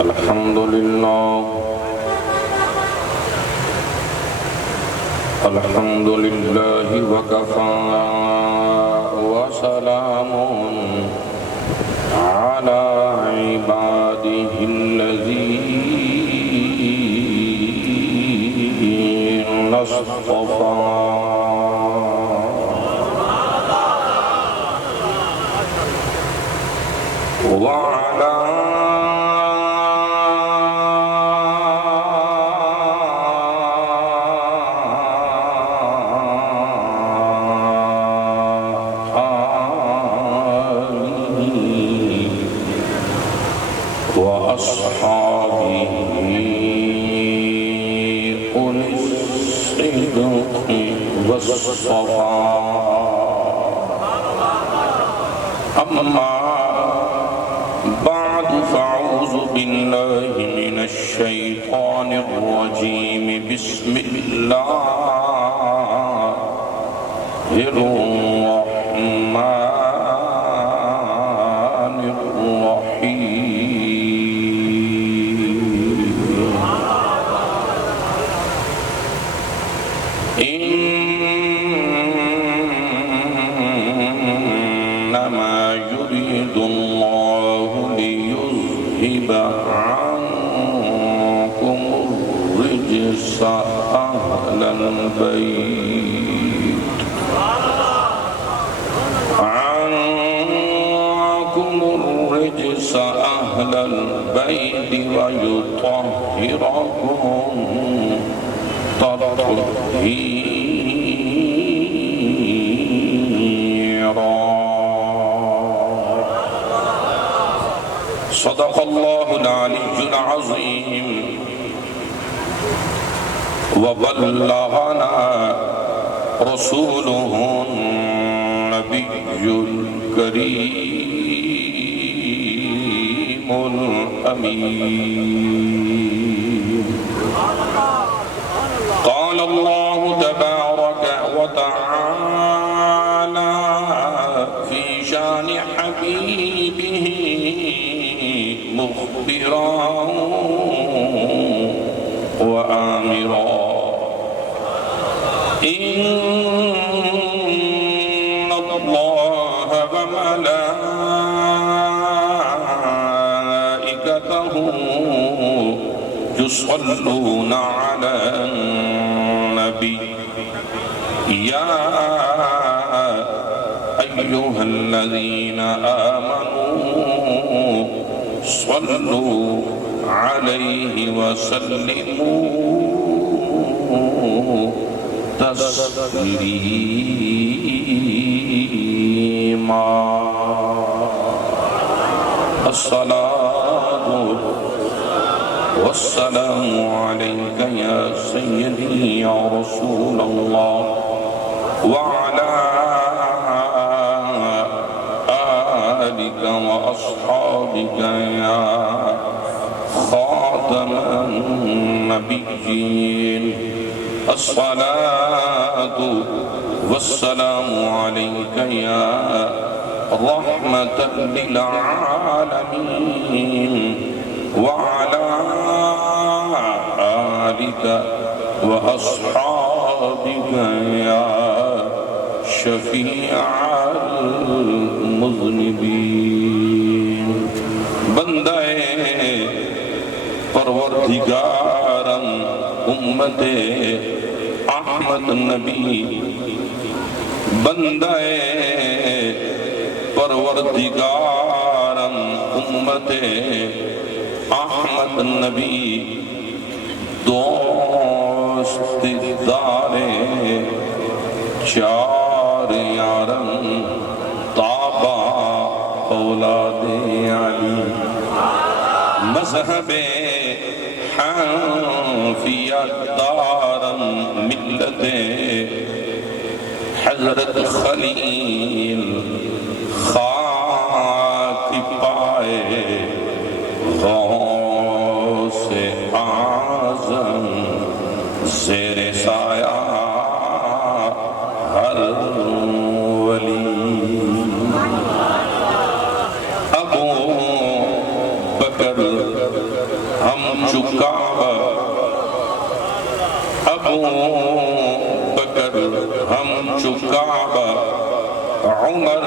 الحمد لله وكفى وسلام على عباده الذين اصطفى وعلى وأصحابه أولي الصدق والصفاء أما بعد فأعوذ بالله من الشيطان الرجيم بسم الله الرحمن الرحيم إنما يريد الله ليذهب عنكم الرجس أهل البيت ويطهركم تطهيرا. صدق الله العلي العظيم وبلغنا رسوله النبي الكريم الأمين. قال الله تبارك وتعالى في شان حبيبه مخبرا وآمرا: إن الله وملائكته يصلون على النبي يا أيها الذين آمنوا صلوا عليه وسلموا تسليما. الصلاة والسلام عليك يا سيدي يا رسول الله وعلى آلك وأصحابك يا خاتم النبيين. الصلاة والسلام عليك يا رحمة للعالمين وعلى آلك وأصحابك يا شفيع المذنبين. بندہ پروردگارم امت احمد نبی، بندہ پروردگارم امت احمد نبی، دوست دار چار یارم تابا اولاد علی، مذہب حنفیت دارم ملت حضرت خلیل خاک پائے غوث اعظم زیر سایہ ہر ولی. ابو بکر ہم چکا ابو بکر ہم چکا عمر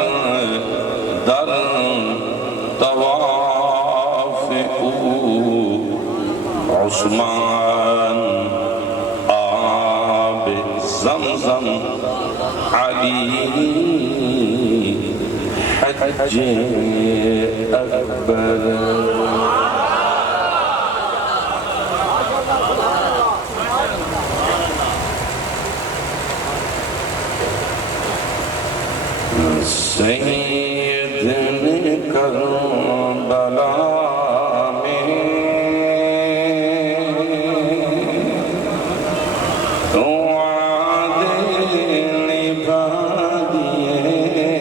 در طواف عثمان آب زمزم علی حج اکبر سید کربلا میں تو عادل نبھا دیے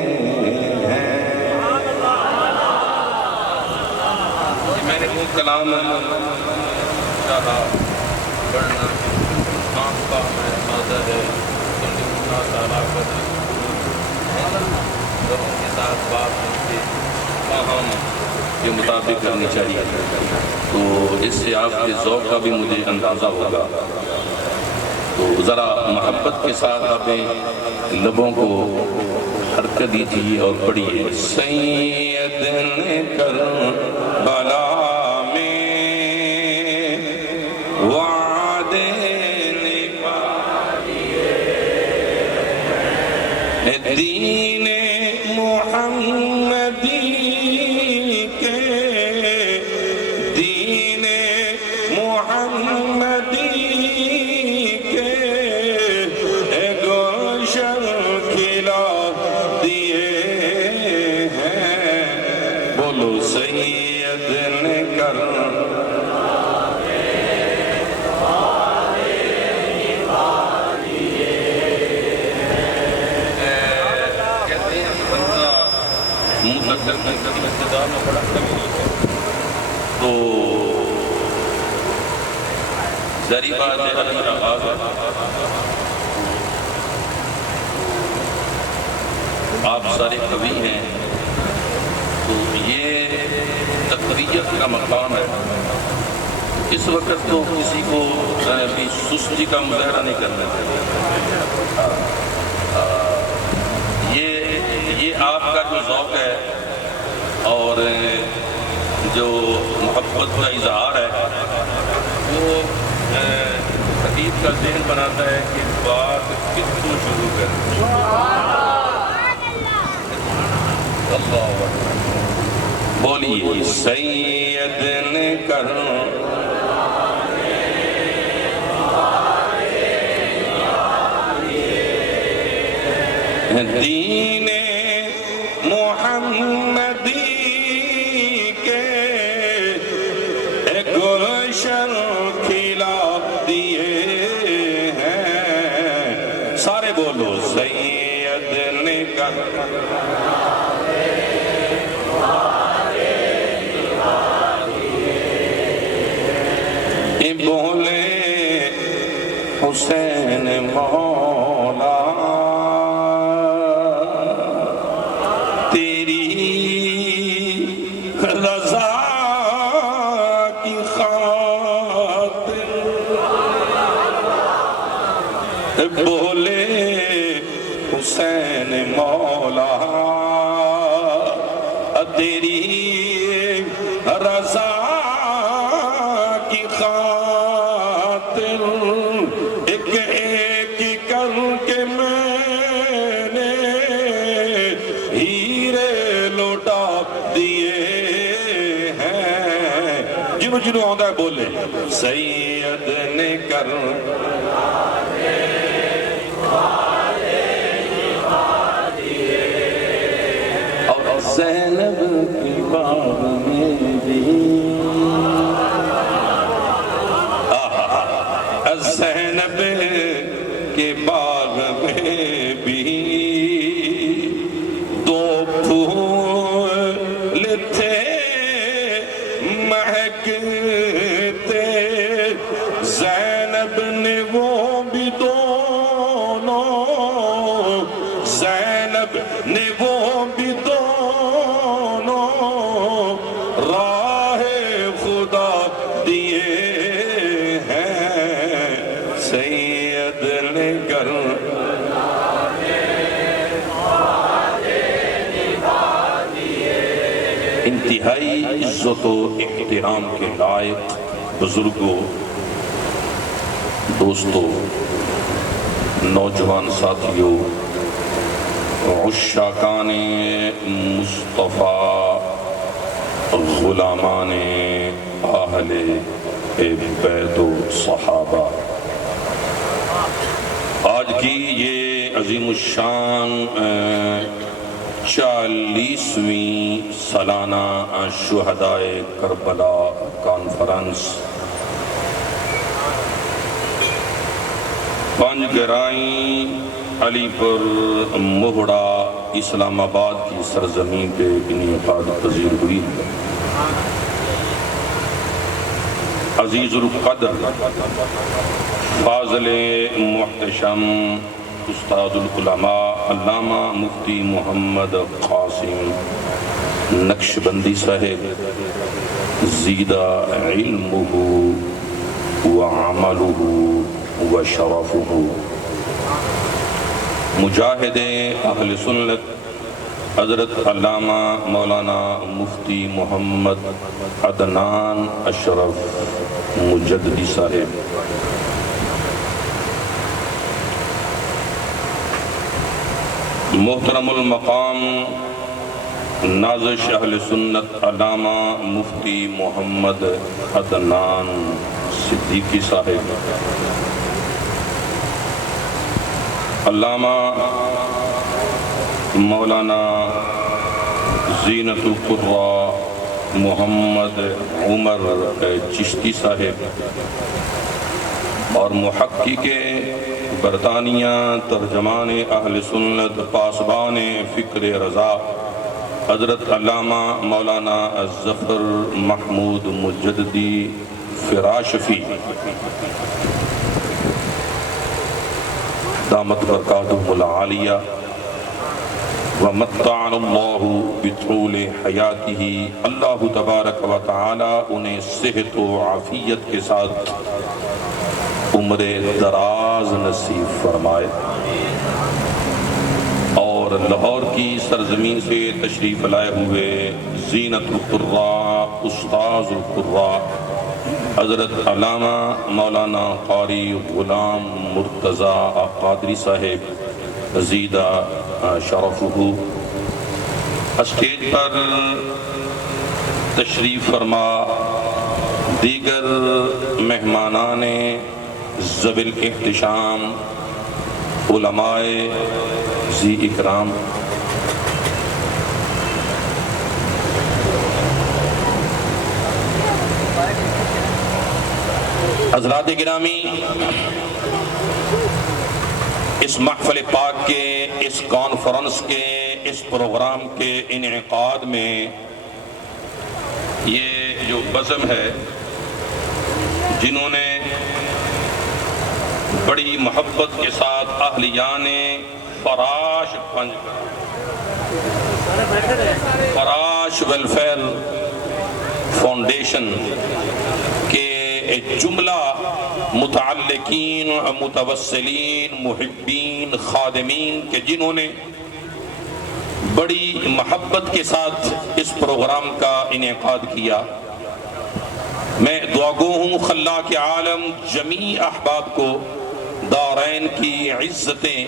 ہیں۔ میں نے وہ کلام چاہا پڑھنا آپ کا میں حاضر ہے تمہیں تعالیٰ کر لوگوں کے ساتھ بات کرتے فہم کے مطابق کرنی چاہیے، تو اس سے آپ کے ذوق کا بھی مجھے اندازہ ہوگا۔ تو ذرا محبت کے ساتھ اپنے لبوں کو حرکت دیجیے اور پڑھیے۔ سید نے کربلا میں وعدے نبھا دیے، دین محمدی کے، دین محمدی کے گلشن کھلا دیے ہیں۔ بولو سید نے کر تو ذری بات ہے ابھی آغاز ہے، آپ سارے قوی ہیں، تو یہ تقریت کا مقام ہے۔ اس وقت تو کسی کو بھی سستی کا مظاہرہ نہیں کرنا چاہیے۔ یہ آپ کا جو ذوق ہے اور جو محبت کا اظہار ہے وہ خطیب کا ذہن بناتا ہے کہ بات کس کو شروع کریں۔ اللہ بولیے سید نے کر دین محمدی کے گلشن کھلا دیے ہیں۔ سارے بولو سید نے کر بولے حسین مولا بولے حسین مولا تیری رضا کی خاطر ایک ایک کر کے میں نے ہیرے لوٹا دیے ہیں۔ جنہوں جنہوں آدھا ہے بولے سید نے کر زینب کی باغ میں بھی زینب کے باغ میں بھی دو پھول تھے مہکتے، زینب نے وہ بھی دونوں، زینب نے وہ بھی دونوں انتہائی عزت و احترام کے لائق بزرگوں، دوستوں، نوجوان ساتھیوں، عشاقان مصطفیٰ، غلامان اہل بیت و صحابہ، آج کی یہ عظیم الشان 40ویں سالانہ شہدائے کربلا کانفرنس پنج گرائیں علی پر مہڑا اسلام آباد کی سرزمین پہ انعقاد پذیر ہوئی۔ عزیز القدر، فاضل محتشم، استاد العلماء علامہ مفتی محمد قاسم نقشبندی صاحب زیدہ علمہ وعملہ وشرفہ، مجاہد اہل سنت حضرت علامہ مولانا مفتی محمد عدنان اشرف مجددی صاحب، محترم المقام نازش اہل سنت علامہ مفتی محمد عدنان صدیقی صاحب، علامہ مولانا زینت القراء محمد عمر چشتی صاحب، اور محقق برطانیہ ترجمان اہل سنت پاسبان فکر رضا حضرت علامہ مولانا ظفر محمود مجددی فراشفی دامت برکاتہ العالیہ، ومتعنا اللہ بطول حیاتہ، اللہ تبارک و تعالی انہیں صحت و عافیت کے ساتھ عمر دراز نصیب فرمائے، اور لاہور کی سرزمین سے تشریف لائے ہوئے زینت القراء، استاذ القراء حضرت علامہ مولانا قاری غلام مرتضیٰ قادری صاحب زیدہ شرفہ، اسٹیج پر تشریف فرما دیگر مہمانان ذوی الاحتشام، علماء ذی اکرام، حضرات گرامی، اس محفل پاک کے، اس کانفرنس کے، اس پروگرام کے انعقاد میں یہ جو بزم ہے، جنہوں نے بڑی محبت کے ساتھ اہلیان فراش ویلفیئر فاؤنڈیشن کے جملہ متعلقین، متوسلین، محبین، خادمین کے جنہوں نے بڑی محبت کے ساتھ اس پروگرام کا انعقاد کیا، میں دعا گو ہوں خلاق عالم جمیع احباب کو دارین کی عزتیں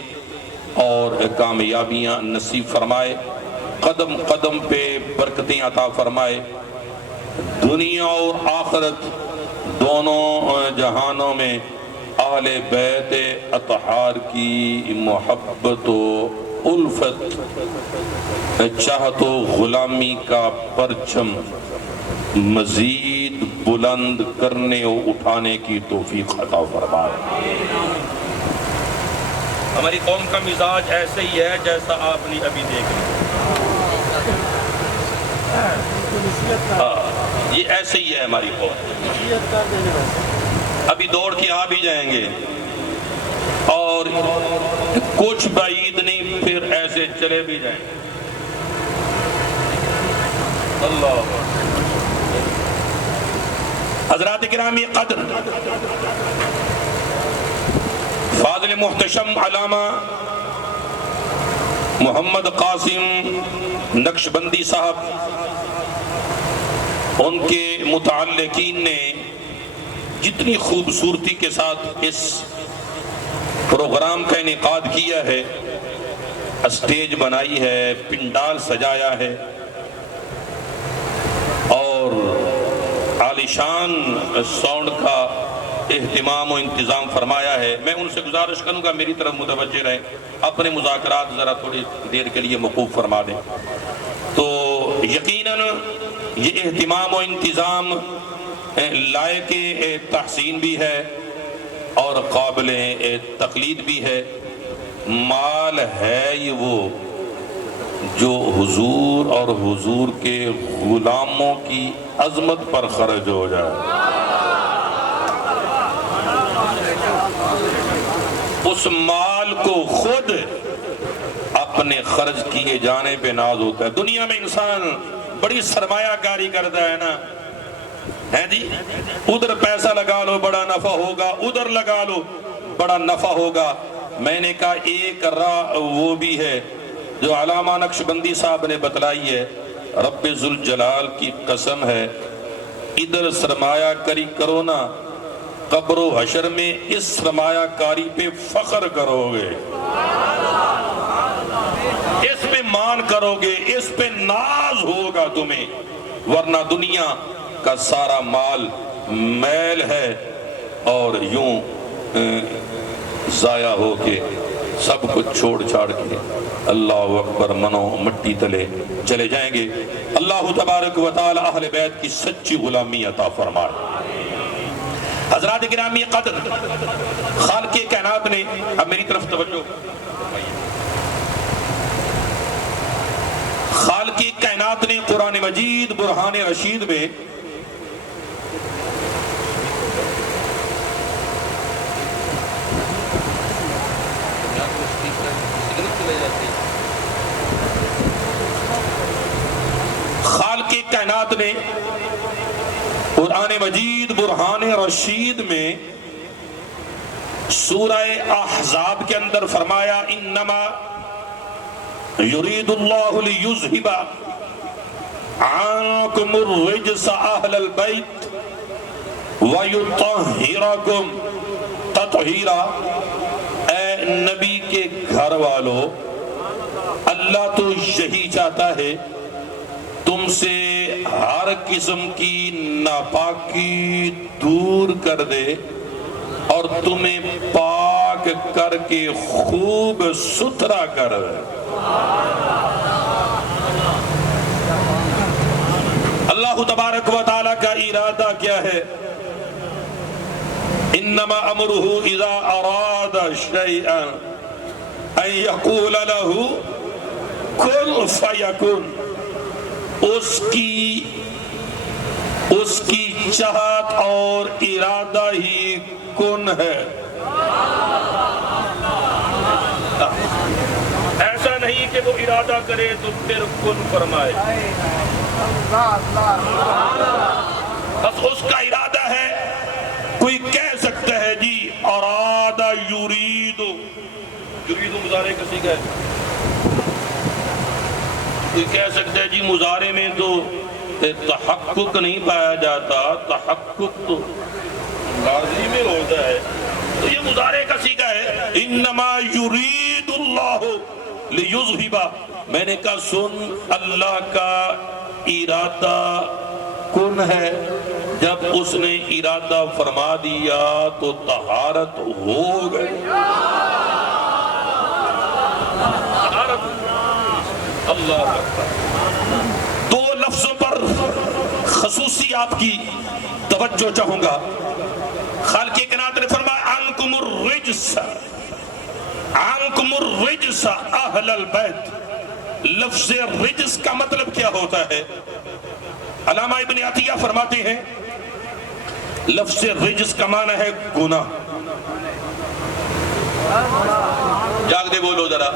اور کامیابیاں نصیب فرمائے، قدم قدم پہ برکتیں عطا فرمائے، دنیا اور آخرت دونوں جہانوں میں اہل بیت اطہار کی محبت و الفت، چاہت و غلامی کا پرچم مزید بلند کرنے و اٹھانے کی توفیق عطا فرمائے۔ ہماری قوم کا مزاج ایسے ہی ہے جیسا آپ نے ابھی دیکھ لیا، یہ ایسے ہی ہے ہماری قوم، ابھی دوڑ کے آ بھی جائیں گے اور کچھ بعید نہیں، پھر ایسے چلے بھی جائیں گے۔ اللہ حضرات گرامی قدر، فاضل محتشم علامہ محمد قاسم نقشبندی صاحب ان کے متعلقین نے جتنی خوبصورتی کے ساتھ اس پروگرام کا انعقاد کیا ہے، اسٹیج بنائی ہے، پنڈال سجایا ہے اور عالیشان ساؤنڈ کا اہتمام و انتظام فرمایا ہے، میں ان سے گزارش کروں گا میری طرف متوجہ رہیں، اپنے مذاکرات ذرا تھوڑی دیر کے لیے موقوف فرما دیں۔ تو یقیناً یہ اہتمام و انتظام لائق تحسین بھی ہے اور قابل تقلید بھی ہے۔ مال ہے یہ وہ جو حضور اور حضور کے غلاموں کی عظمت پر خرچ ہو جائے، اس مال کو خود اپنے خرچ کیے جانے پہ ناز ہوتا ہے۔ دنیا میں انسان بڑی سرمایہ کاری کرتا ہے نا، ہے جی، ادھر پیسہ لگا لو بڑا نفع ہوگا، ادھر لگا لو بڑا نفع ہوگا۔ میں نے کہا ایک راہ وہ بھی ہے جو علامہ نقشبندی صاحب نے بتلائی ہے، رب ذوالجلال کی قسم ہے، ادھر سرمایہ کاری کرو نا، قبر و حشر میں اس سرمایہ کاری پہ فخر کرو گے، اس پہ مان کرو گے، اس پہ ناز ہوگا تمہیں، ورنہ دنیا کا سارا مال میل ہے اور یوں ضائع ہو کے سب کچھ چھوڑ چھاڑ کے اللہ اکبر منو مٹی تلے چلے جائیں گے۔ اللہ تبارک و تعالی اہل بیت کی سچی غلامی عطا فرمائے۔ حضرات گرامی قدر، خالق کائنات نے، اب میری طرف توجہ، خالق کائنات نے قرآن مجید برہان رشید میں خالق کائنات نے قرآن مجید برہان رشید میں سورہ احزاب کے اندر فرمایا انما یرید اللہ لیذہب عنکم الرجس اہل البیت ویطہرکم تطہیرا۔ اے نبی کے گھر والو، اللہ تو یہی چاہتا ہے تم سے ہر قسم کی ناپاکی دور کر دے اور تمہیں پاک کر کے خوب ستھرا کر دے۔ اللہ تبارک و تعالیٰ کا ارادہ کیا ہے؟ انما امرہ اذا اراد شیئا ان یقول لہ کن فیکن۔ اس کی چاہت اور ارادہ ہی کن ہے، ایسا نہیں کہ وہ ارادہ کرے تو پھر کن فرمائے، بس اس کا ارادہ ہے۔ کوئی کہہ سکتا ہے جی ارادہ یرید، یرید مضارع کسی کا ہے، کوئی کہہ سکتا ہے جی مضارع میں تو تحقق نہیں پایا جاتا، تحقق تو لازمی میں ہوتا ہے، تو یہ مضارع کا صیغہ ہے۔ انما یرید اللہ لیذہب، میں نے کہا سن، اللہ کا ارادہ کن ہے، جب اس نے ارادہ فرما دیا تو طہارت ہو گئی۔ اللہ اکبر۔ دو لفظوں پر خصوصی آپ کی توجہ چاہوں گا۔ خالق کائنات نے فرمایا عنکم الرجس، عنکم الرجس اہل البیت۔ لفظ رجس کا مطلب کیا ہوتا ہے؟ علامہ ابن عطیہ فرماتے ہیں لفظ رجس کا معنی ہے گناہ۔ جاگ دے بولو ذرا۔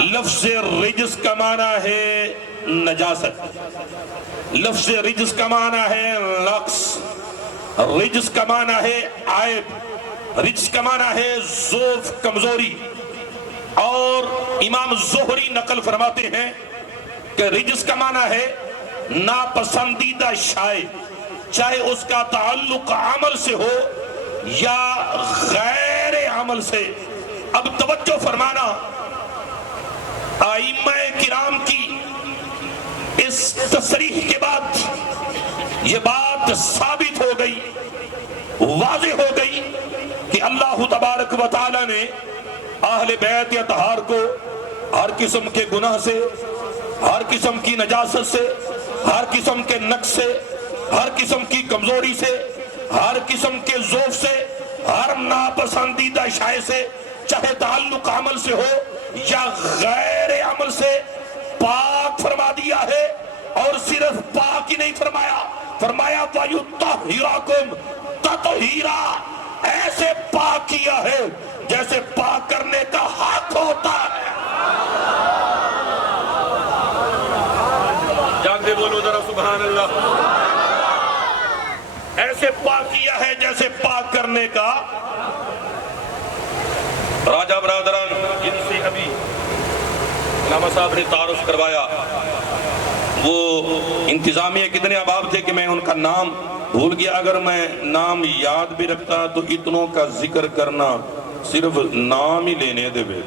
لفظ رجس کا معنی ہے نجاست، لفظ رجس کا معنی ہے نقص، رجس کا معنی ہے عیب، رجس کا معنی ہے ضعف، کمزوری۔ اور امام زہری نقل فرماتے ہیں کہ رجس کا معنی ہے ناپسندیدہ شے، چاہے اس کا تعلق عمل سے ہو یا غیر عمل سے. اب توجہ فرمانا، ائمہ کرام کی اس تصریح کے بعد یہ بات ثابت ہو گئی، واضح ہو گئی کہ اللہ تبارک و تعالی نے اہل بیت اطہار کو ہر قسم کے گناہ سے، ہر قسم کی نجاست سے، ہر قسم کے نقص سے، ہر قسم کی کمزوری سے، ہر قسم کے ضعف سے، ہر ناپسندیدہ شے سے، چاہے تعلق عمل سے ہو یا غیر عمل سے، پاک فرما دیا ہے. اور صرف پاک ہی نہیں فرمایا، فرمایا وَيُطَهِّرَكُمْ تَطْهِيرًا، ایسے پاک کیا ہے جیسے پاک کرنے کا حق ہوتا ہے. جاگتے بولو ذرا سبحان اللہ. ایسے پاک کیا ہے جیسے پاک کرنے کا. راجہ برادران، جن سے ابھی علامہ صاحب نے تعارف کروایا، وہ انتظامیہ کتنے احباب تھے کہ میں ان کا نام بھول گیا. اگر میں نام یاد بھی رکھتا تو اتنوں کا ذکر کرنا صرف نام ہی لینے دے بے.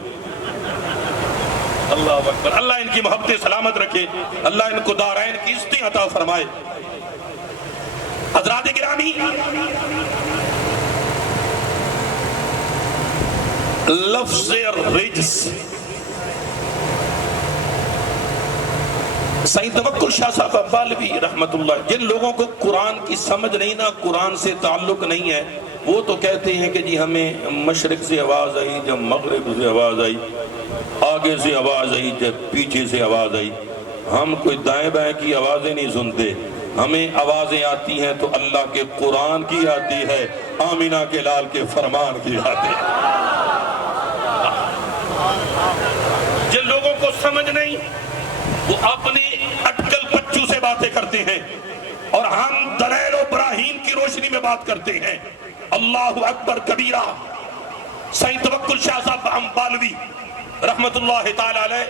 اللہ اکبر. اللہ ان کی محبت سلامت رکھے، اللہ ان کو دارین کی عزتیں عطا فرمائے. حضرات گرامی، لفظ رجس، سید توکل شاہ صاحب ابالوی رحمت اللہ، جن لوگوں کو قرآن کی سمجھ نہیں نا، قرآن سے تعلق نہیں ہے، وہ تو کہتے ہیں کہ جی ہمیں مشرق سے آواز آئی، جب مغرب سے آواز آئی، آگے سے آواز آئی، جب پیچھے سے آواز آئی. ہم کوئی دائیں بائیں کی آوازیں نہیں سنتے، ہمیں آوازیں آتی ہیں تو اللہ کے قرآن کی آتی ہے، آمینہ کے لال کے فرمان کی آتی ہے. جن لوگوں کو سمجھ نہیں وہ اپنے اٹکل بچوں سے باتیں کرتے ہیں، اور ہم دلیل و براہین کی روشنی میں بات کرتے ہیں. اللہ اکبر کبیرہ. سید توکل شاہ صاحب امبالوی رحمت اللہ تعالی علیہ،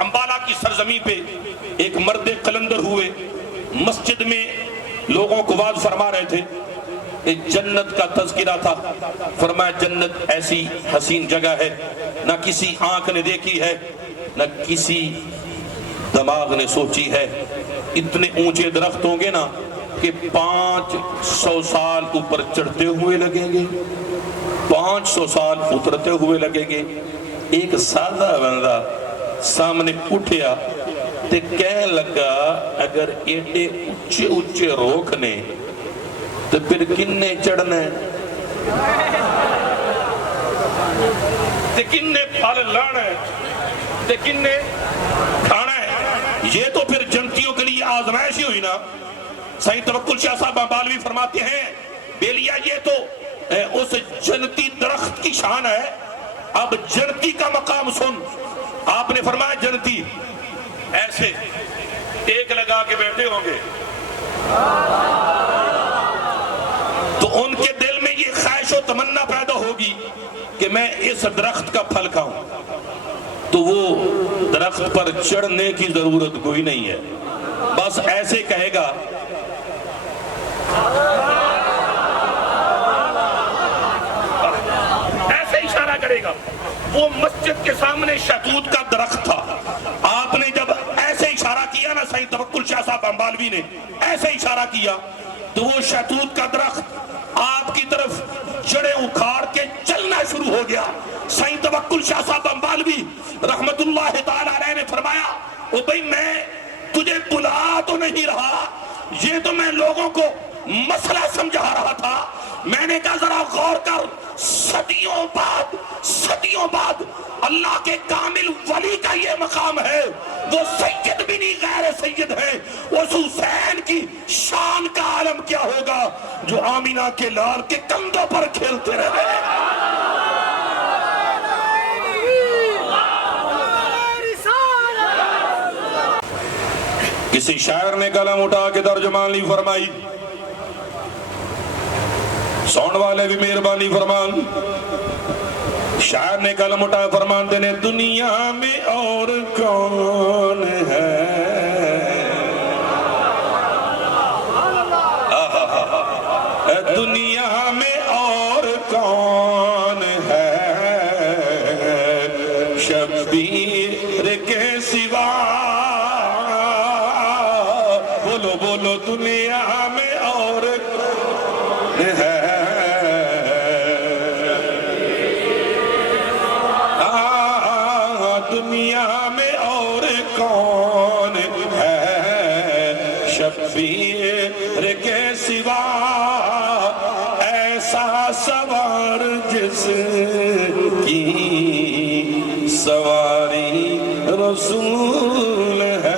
امبالہ کی سرزمین پہ ایک مرد قلندر ہوئے، مسجد میں لوگوں کو واعظ فرما رہے تھے. ایک جنت کا تذکرہ تھا. فرمایا جنت ایسی حسین جگہ ہے، نہ کسی آنکھ نے دیکھی ہے، نہ کسی دماغ نے سوچی ہے. اتنے اونچے درخت ہوں گے نا کہ 500 سال اوپر چڑھتے ہوئے لگیں گے، 500 سال اترتے ہوئے لگیں گے. ایک سادہ بندہ سامنے اٹھیا تے کہنے لگا اگر ایڈے اچھے اچھے روک نے تو پھر کنے چڑھنے، تے کنے پھل لانے، تے کنے کھانا ہے. یہ تو پھر جنتیوں کے لیے آزمائش ہی ہوئی نا. سید توکل شاہ صاحب امبالوی فرماتے ہیں بیلیا یہ تو اس جنتی درخت کی شان ہے. اب جنتی کا مقام سن. آپ نے فرمایا جنتی ایسے ایک لگا کے بیٹھے ہوں گے تو ان کے دل میں یہ خواہش و تمنا پیدا ہوگی کہ میں اس درخت کا پھل کھاؤں. تو وہ درخت پر چڑھنے کی ضرورت کوئی نہیں ہے، بس ایسے کہے گا ایسے اشارہ کرے گا. وہ مسجد کے سامنے شہتوت کا درخت تھا. آپ نے جب ایسے اشارہ کیا نا، سید توکل شاہ صاحب امبالوی نے ایسے اشارہ کیا تو وہ شہتوت کا درخت آپ کی طرف جڑیں اکھاڑ کے چلنا شروع ہو گیا. سید توکل شاہ صاحب امبالوی رحمت اللہ تعالی علیہ نے فرمایا او بھئی میں تجھے بلا تو نہیں رہا، یہ تو میں لوگوں کو مسئلہ سمجھا رہا تھا. میں نے کہا ذرا غور کر، صدیوں بعد اللہ کے کامل ولی کا یہ مقام ہے. وہ سید بھی نہیں غیر سید ہے. اس حسین کی شان کا عالم کیا ہوگا جو آمینہ کے لال کے کندھوں پر کھیلتے رہے. کسی شاعر نے قلم اٹھا کے ترجمان لی فرمائی، سون والے بھی مہربانی فرمان. شاعر نے قلم اٹھا فرمان دینے دنیا میں اور کون ہے ہے دنیا میں اور کون ہے شبیر کے سوا ایسا سوار جس کی سواری رسول ہے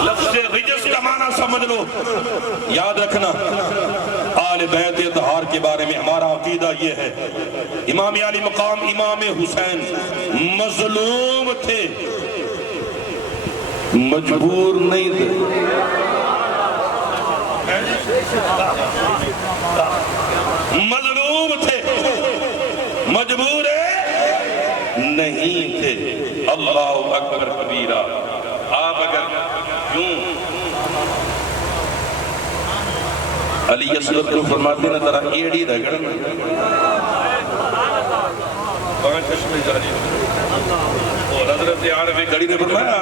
لفظ رجس کا معنی سمجھ لو یاد رکھنا آل بیت اطہار کے بارے میں ہمارا عقیدہ یہ ہے امام علی مقام امام حسین مظلوم تھے مجبور نہیں تھے مظلوم تھے مجبور نہیں تھے اللہ اکبر کبیرہ آپ اگر یوں علی اسود کو فرماتے ہیں ذرا ایڑی رگڑ میں پانچ چشمے جاری اور حضرت عارف گھڑی نے فرمایا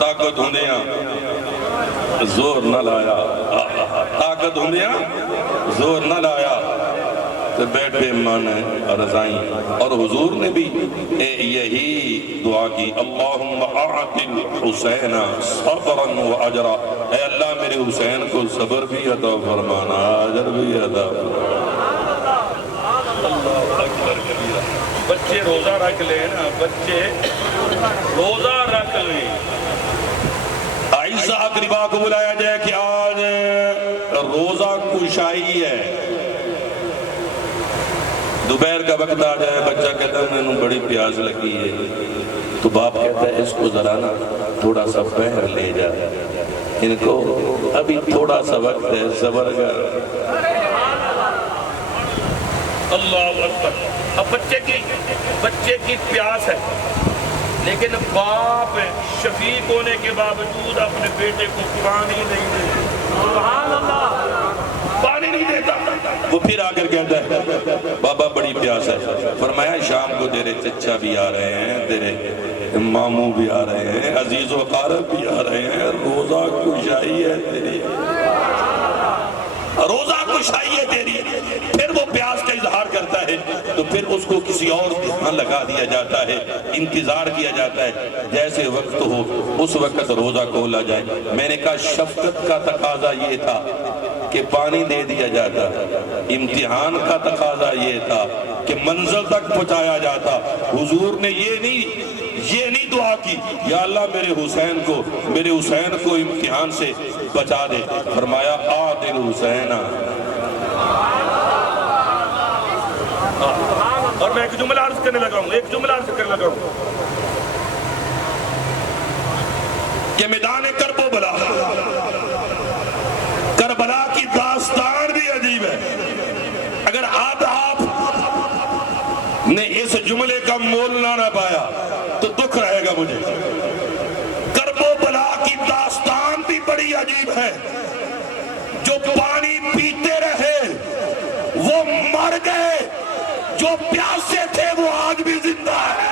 طاقت ہوندیاں زور نہ لایا طاقت ہوندیاں زور نہ لایا تو بیٹھے من رضائیں اور حضور نے بھی یہی دعا کی اللہم اعطل حسین صبرا و اجرا اے اللہ میرے حسین کو صبر بھی عطا فرمانا اجر بھی عطا فرمانا اللہ اکبر کبیرہ بچے روزہ رکھ لیں نا بچے روزہ رکھ لیں عائشہ اقربا کو بلایا جائے کہ آج روزہ کشائی ہے دوپہر کا وقت آ جائے بچہ کہتا ہے میں بڑی پیاس لگی ہے تو باپ کہتا ہے اس کو ذرا نا تھوڑا سا بہر لے جا ان کو ابھی تھوڑا سا وقت ہے صبر کر اللہ اکبر اب بچے کی پیاس ہے لیکن باپ شفیق ہونے کے باوجود اپنے بیٹے کو پانی نہیں دیتا سبحان اللہ پانی نہیں دیتا وہ پھر آ کر کہتا ہے بابا بڑی پیاس ہے فرمایا شام کو تیرے چچا بھی آ رہے ہیں تیرے ماموں بھی آ رہے ہیں عزیز و اقارب بھی آ رہے ہیں روزہ کشائی ہے تیری روزہ کشائی ہے تیری پھر وہ پیاس کا اظہار کرتا ہے تو پھر اس کو کسی اور دھیان لگا دیا جاتا ہے انتظار کیا جاتا ہے جیسے وقت ہو اس وقت روزہ کھولا جائے میں نے کہا شفقت کا تقاضا یہ تھا کہ پانی دے دیا جاتا امتحان کا تقاضا یہ تھا کہ منزل تک پہنچایا جاتا حضور نے یہ نہیں دعا کی یا اللہ میرے حسین کو امتحان سے بچا دے فرمایا آدل حسین اور میں ایک جملہ عرض کرنے لگا ہوں کہ میدان کربلا کی داستان بھی عجیب ہے اگر آپ نے اس جملے کا مول نہ پایا تو دکھ رہے گا مجھے کرب و بلا کی داستان بھی بڑی عجیب ہے جو پانی پیتے رہے وہ مر گئے جو پیاسے تھے وہ آج بھی زندہ ہے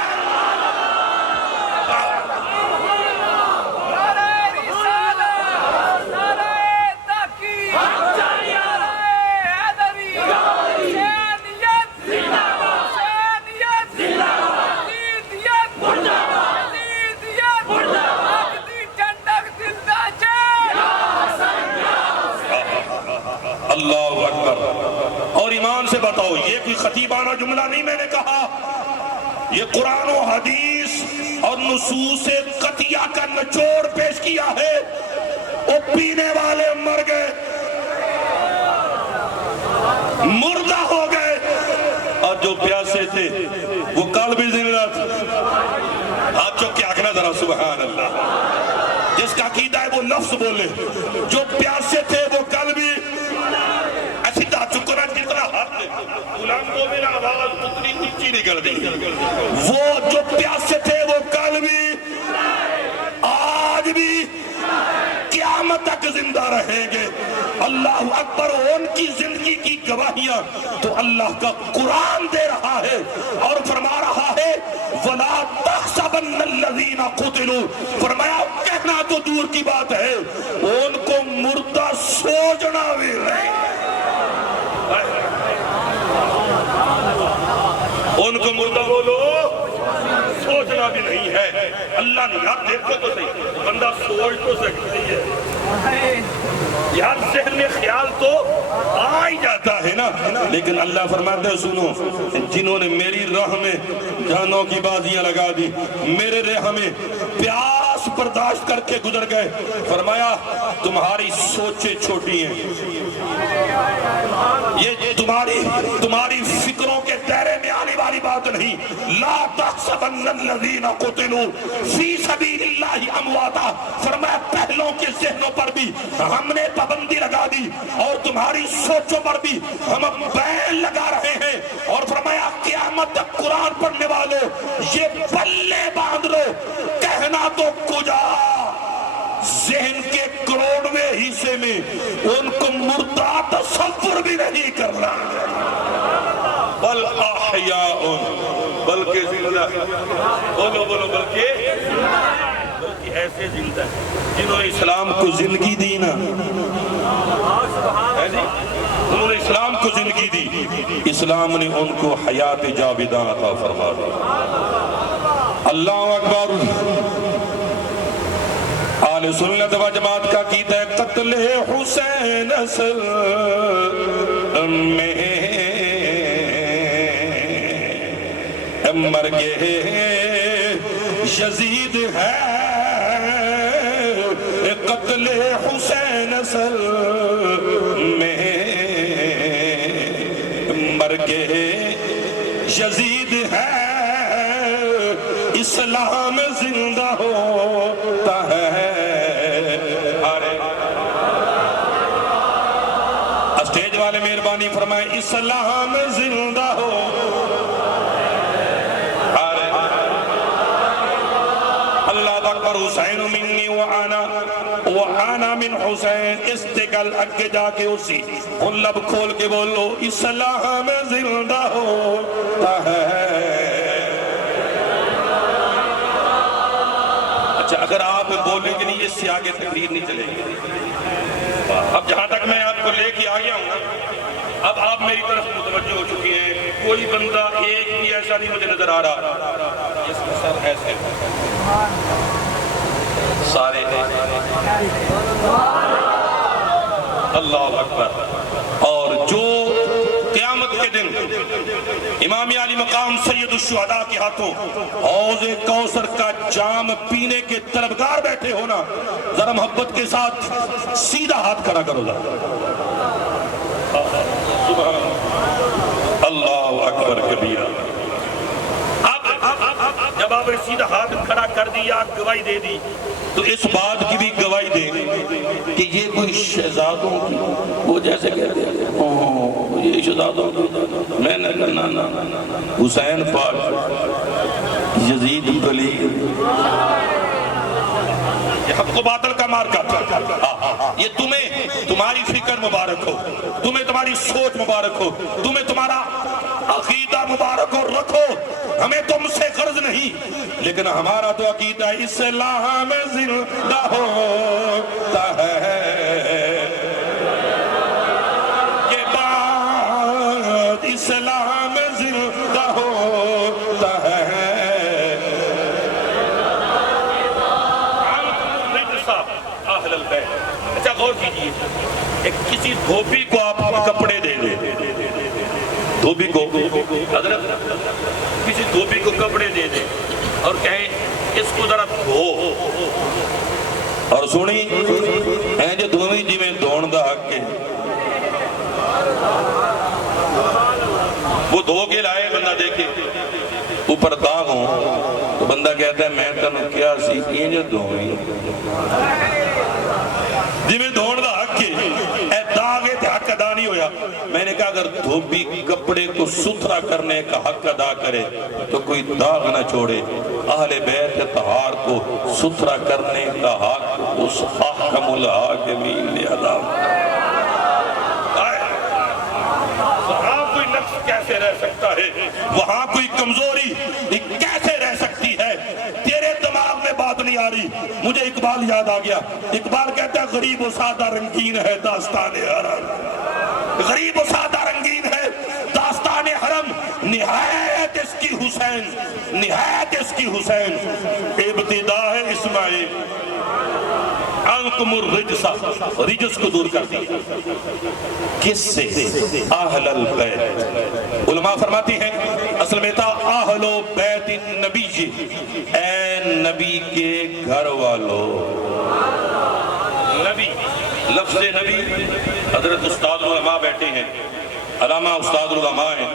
اللہ اکبر اور ایمان سے بتاؤ یہ کوئی خطیبانہ جملہ نہیں میں نے کہا یہ قرآن و حدیث اور نصوص قطعیہ کا نچوڑ پیش کیا ہے وہ پینے والے مر گئے مردہ ہو گئے اور جو پیاسے تھے وہ کل بھی زندہ تھے آپ چوک کے آخنا ذرا سبحان اللہ جس کا عقیدہ ہے وہ لفظ بولے جو پیاسے تھے وہ کل بھی ایسی چکرہ جتنا حق غلام کو میرا آواز اتنی اونچی نکل دی وہ جو پیاسے تھے وہ کل بھی آج بھی قیامت تک زندہ رہیں گے اللہ اکبر ان کی زندگی کی گواہیاں تو اللہ کا قرآن دے رہا ہے اور فرما رہا ہے وَلَا تَحْسَبَنَّ الَّذِينَ قُتِلُوا فرمایا کہنا شعور کی بات ہے، ان کو مردہ سوچنا بھی نہیں، ان کو مردہ بولو سوچنا بھی نہیں ہے۔ اللہ نے یار دیکھو تو صحیح، بندہ سوچ تو سکتا ہی ہے یار، ذہن میں خیال تو آ ہی جاتا ہے نا، لیکن اللہ فرماتا ہے سنو، جنہوں نے میری راہ میں جانوں کی بازیاں لگا دی، میرے راہ میں پیاس برداشت کر کے گزر گئے، فرمایا تمہاری سوچیں چھوٹی ہیں، یہ تمہاری فکروں کے دائرے میں آنے والی بات نہیں۔ لا تحسبن الذین قتلوا فی سبیل اللہ امواتا، فرمایا پہلوں کے ذہنوں پر بھی ہم نے پابندی لگا دی اور تمہاری سوچوں پر بھی ہم بین لگا رہے ہیں، اور فرمایا قیامت تک قرآن پڑھنے والوں یہ بلے باندھ لو، کہنا تو کجا ذہن کے کروڑویں حصے میں ان کو مردہ تصور بھی نہیں کرنا، بل احیاء، بلکہ زندہ، بولو بلکہ ایسے زندہ جنہوں نے اسلام کو زندگی دی نا، انہوں نے اسلام کو زندگی دی، اسلام نے ان کو حیات جاوداں عطا فرما دی۔ اللہ اکبر۔ اہل سنت و جماعت کا عقیدہ ہے قتل حسین اصل میں مرگ یزید ہے، قتل حسین اصل میں مرگ یزید ہے، اسلام زندہ ہوتا ہے۔ اسٹیج والے مہربانی فرمائے اسلام زندہ ہو، اللہ اکبر۔ حسین منی وانا من حسین، استقل اگے جا کے اسی ان لب کھول کے بولو اسلام زندہ ہوتا ہے۔ اچھا اگر آپ بولیں گے نہیں اس سے آگے تقریر نہیں چلے گی۔ اب جہاں تک میں آپ کو لے کے آ گیا ہوں، اب آپ میری طرف متوجہ ہو چکی ہیں، کوئی بندہ ایک بھی ایسا نہیں مجھے نظر آ رہا اس کا سر ایسے سارے اللہ اکبر۔ اور جو قیامت کے دن امام علی مقام سید الشہداء کے ہاتھوں حوض کوثر کا جام پینے کے طلبگار بیٹھے ہونا، ذرا محبت کے ساتھ سیدھا ہاتھ کھڑا کرو ذرا، اللہ اکبر کبیرہ۔ جب آپ نے سیدھا ہاتھ کھڑا کر دیا، گواہی دے دی، تو اس بات کی بھی گواہی دیں کہ یہ کوئی شہزادوں کی، وہ جیسے کہتے ہیں یہ شہزادوں کی، میں نے کہنا حسین پاک یزید خلیل، یہ حق و باطل کا مارکا تھا۔ یہ تمہیں تمہاری فکر مبارک ہو، تمہیں تمہاری سوچ مبارک ہو، تمہیں تمہارا عقیدہ مبارک ہو، رکھو، ہمیں تم سے غرض نہیں، لیکن ہمارا تو عقیدہ اسلام زندہ ہوتا ہے، یہ بات اسلام زندہ ہوتا ہے۔ اچھا غور کیجئے، ایک کسی دھوبی کو آپ کپڑے دے دیں، دھوبی کو حضرت کسی دھوبی کو کپڑے دے دیں اور کہیں اس کو ذرا دھو، اور سنی اے جو دھوبی جی میں دھون دا حق ہے، وہ دھو کے لائے، بندہ دیکھے اوپر داغ ہوں تو بندہ کہتا ہے میں تنوں کیا سی یہ جو دھوئی جی میں دھون دا حق ہے، اے داغے تے حق ادا نہیں ہویا۔ میں نے کہا اگر دھوبی کپڑے کو ستھرا کرنے کا حق ادا کرے تو کوئی داغ نہ چھوڑے، اہل بیت طہار کو ستھرا کرنے کا حق اس احکم الحاکمین نے ادا وہاں کوئی نقص کیسے رہ سکتا ہے، وہاں کوئی کمزوری کیسے رہ سکتی ہے، تیرے دماغ میں بات نہیں آ آ رہی، مجھے اقبال یاد آ گیا۔ اقبال کہتا ہے غریب و سادہ رنگین ہے داستان حرم، غریب و سادہ رنگین ہے داستان حرم، نہایت اس کی حسین، نہایت اس کی حسین، ابتدا ہے اسماعیل، عنکم الرجسہ، رجس کو دور کر دی۔ کس سے؟ اہل البیت۔ علماء فرماتی ہیں اصل میں تھا اہل بیت النبی، اے نبی کے گھر والوں۔ نبی، لفظ نبی، حضرت استاد العلماء بیٹھے ہیں، علامہ استاد العلماء ہیں،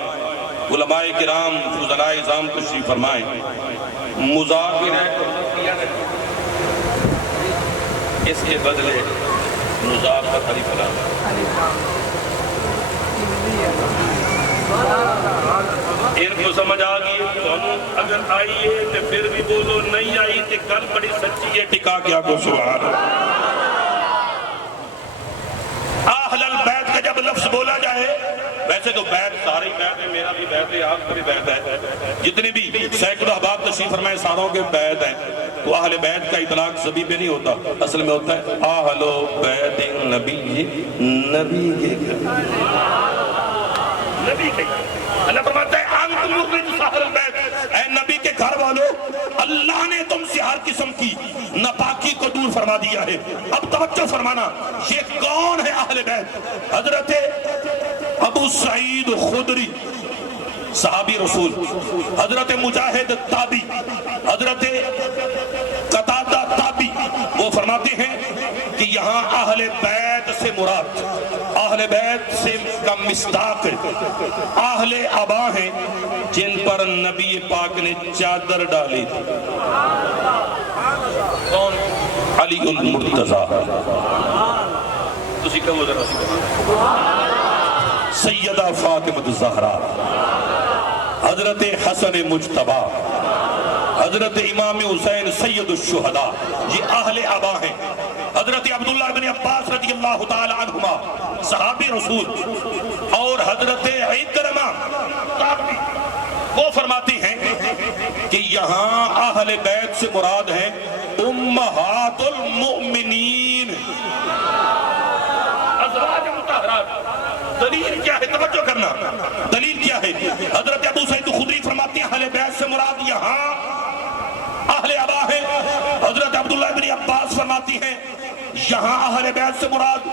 علماء کرام فضلاء اعظام تشریف فرمائیں۔ مذاکرہ اس کے بدلے مذاکرہ علی فلان، ان کو سمجھ آ گئی، اگر آئیے تو پھر بھی بولو، نہیں آئی تو گل بڑی سچی ہے، ٹکا کیا کو سبحان اللہ۔ اہل البیت کا جب لفظ بولا جائے، ویسے تو بیت ساری بیت ہے، میرا بھی بیت ہے، آپ کا بھی بیت ہے، جتنے بھی سینکڑوں احباب تشریف فرمائے ساروں کے بیت ہیں، تو اہل بیت کا اطلاق سبھی پہ نہیں ہوتا، اصل میں ہوتا ہے اہل بیت نبی، نبی کے گھر، نبی کے گھر۔ اللہ فرماتا ہے انتم الرجس اہل البیت، اے نبی کے گھر والوں، اللہ نے تم سے ہر قسم کی ناپاکی کو دور فرما دیا ہے۔ اب توجہ فرمانا، یہ کون ہے اہل بیت؟ حضرت ابو سعید خدری صحابی رسول، حضرت مجاہد تابی، حضرت قتادہ تابی، وہ فرماتے ہیں کہ یہاں اہل بیت سے مراد، اہل بیت سے کا مصداق اہل ابا ہیں جن پر نبی پاک نے چادر ڈالی تھی۔ کون؟ علی المرتضیٰ، تسی کہو ذرا سیدہ فاطمہ الزہرا، حضرت حسن مجتبی، حضرت امام حسین سید الشہداء، یہ اہل ابا ہیں۔ حضرت عبداللہ بن عباس رضی اللہ تعالی عنہما صحابی رسول، اور حضرت عکرمہ تابعی، وہ فرماتی ہیں کہ یہاں اہل بیت سے مراد ہیں امہات المؤمنین، ازواج مطہرات۔ دلیل کیا ہے؟ توجہ کرنا، دلیل کیا ہے؟ حضرت ابو سعید خدری فرماتے ہیں اہل بیت سے مراد یہاں اہل ابا ہے۔ حضرت عبداللہ بن عباس فرماتی ہیں یہاں اہل بیت سے مراد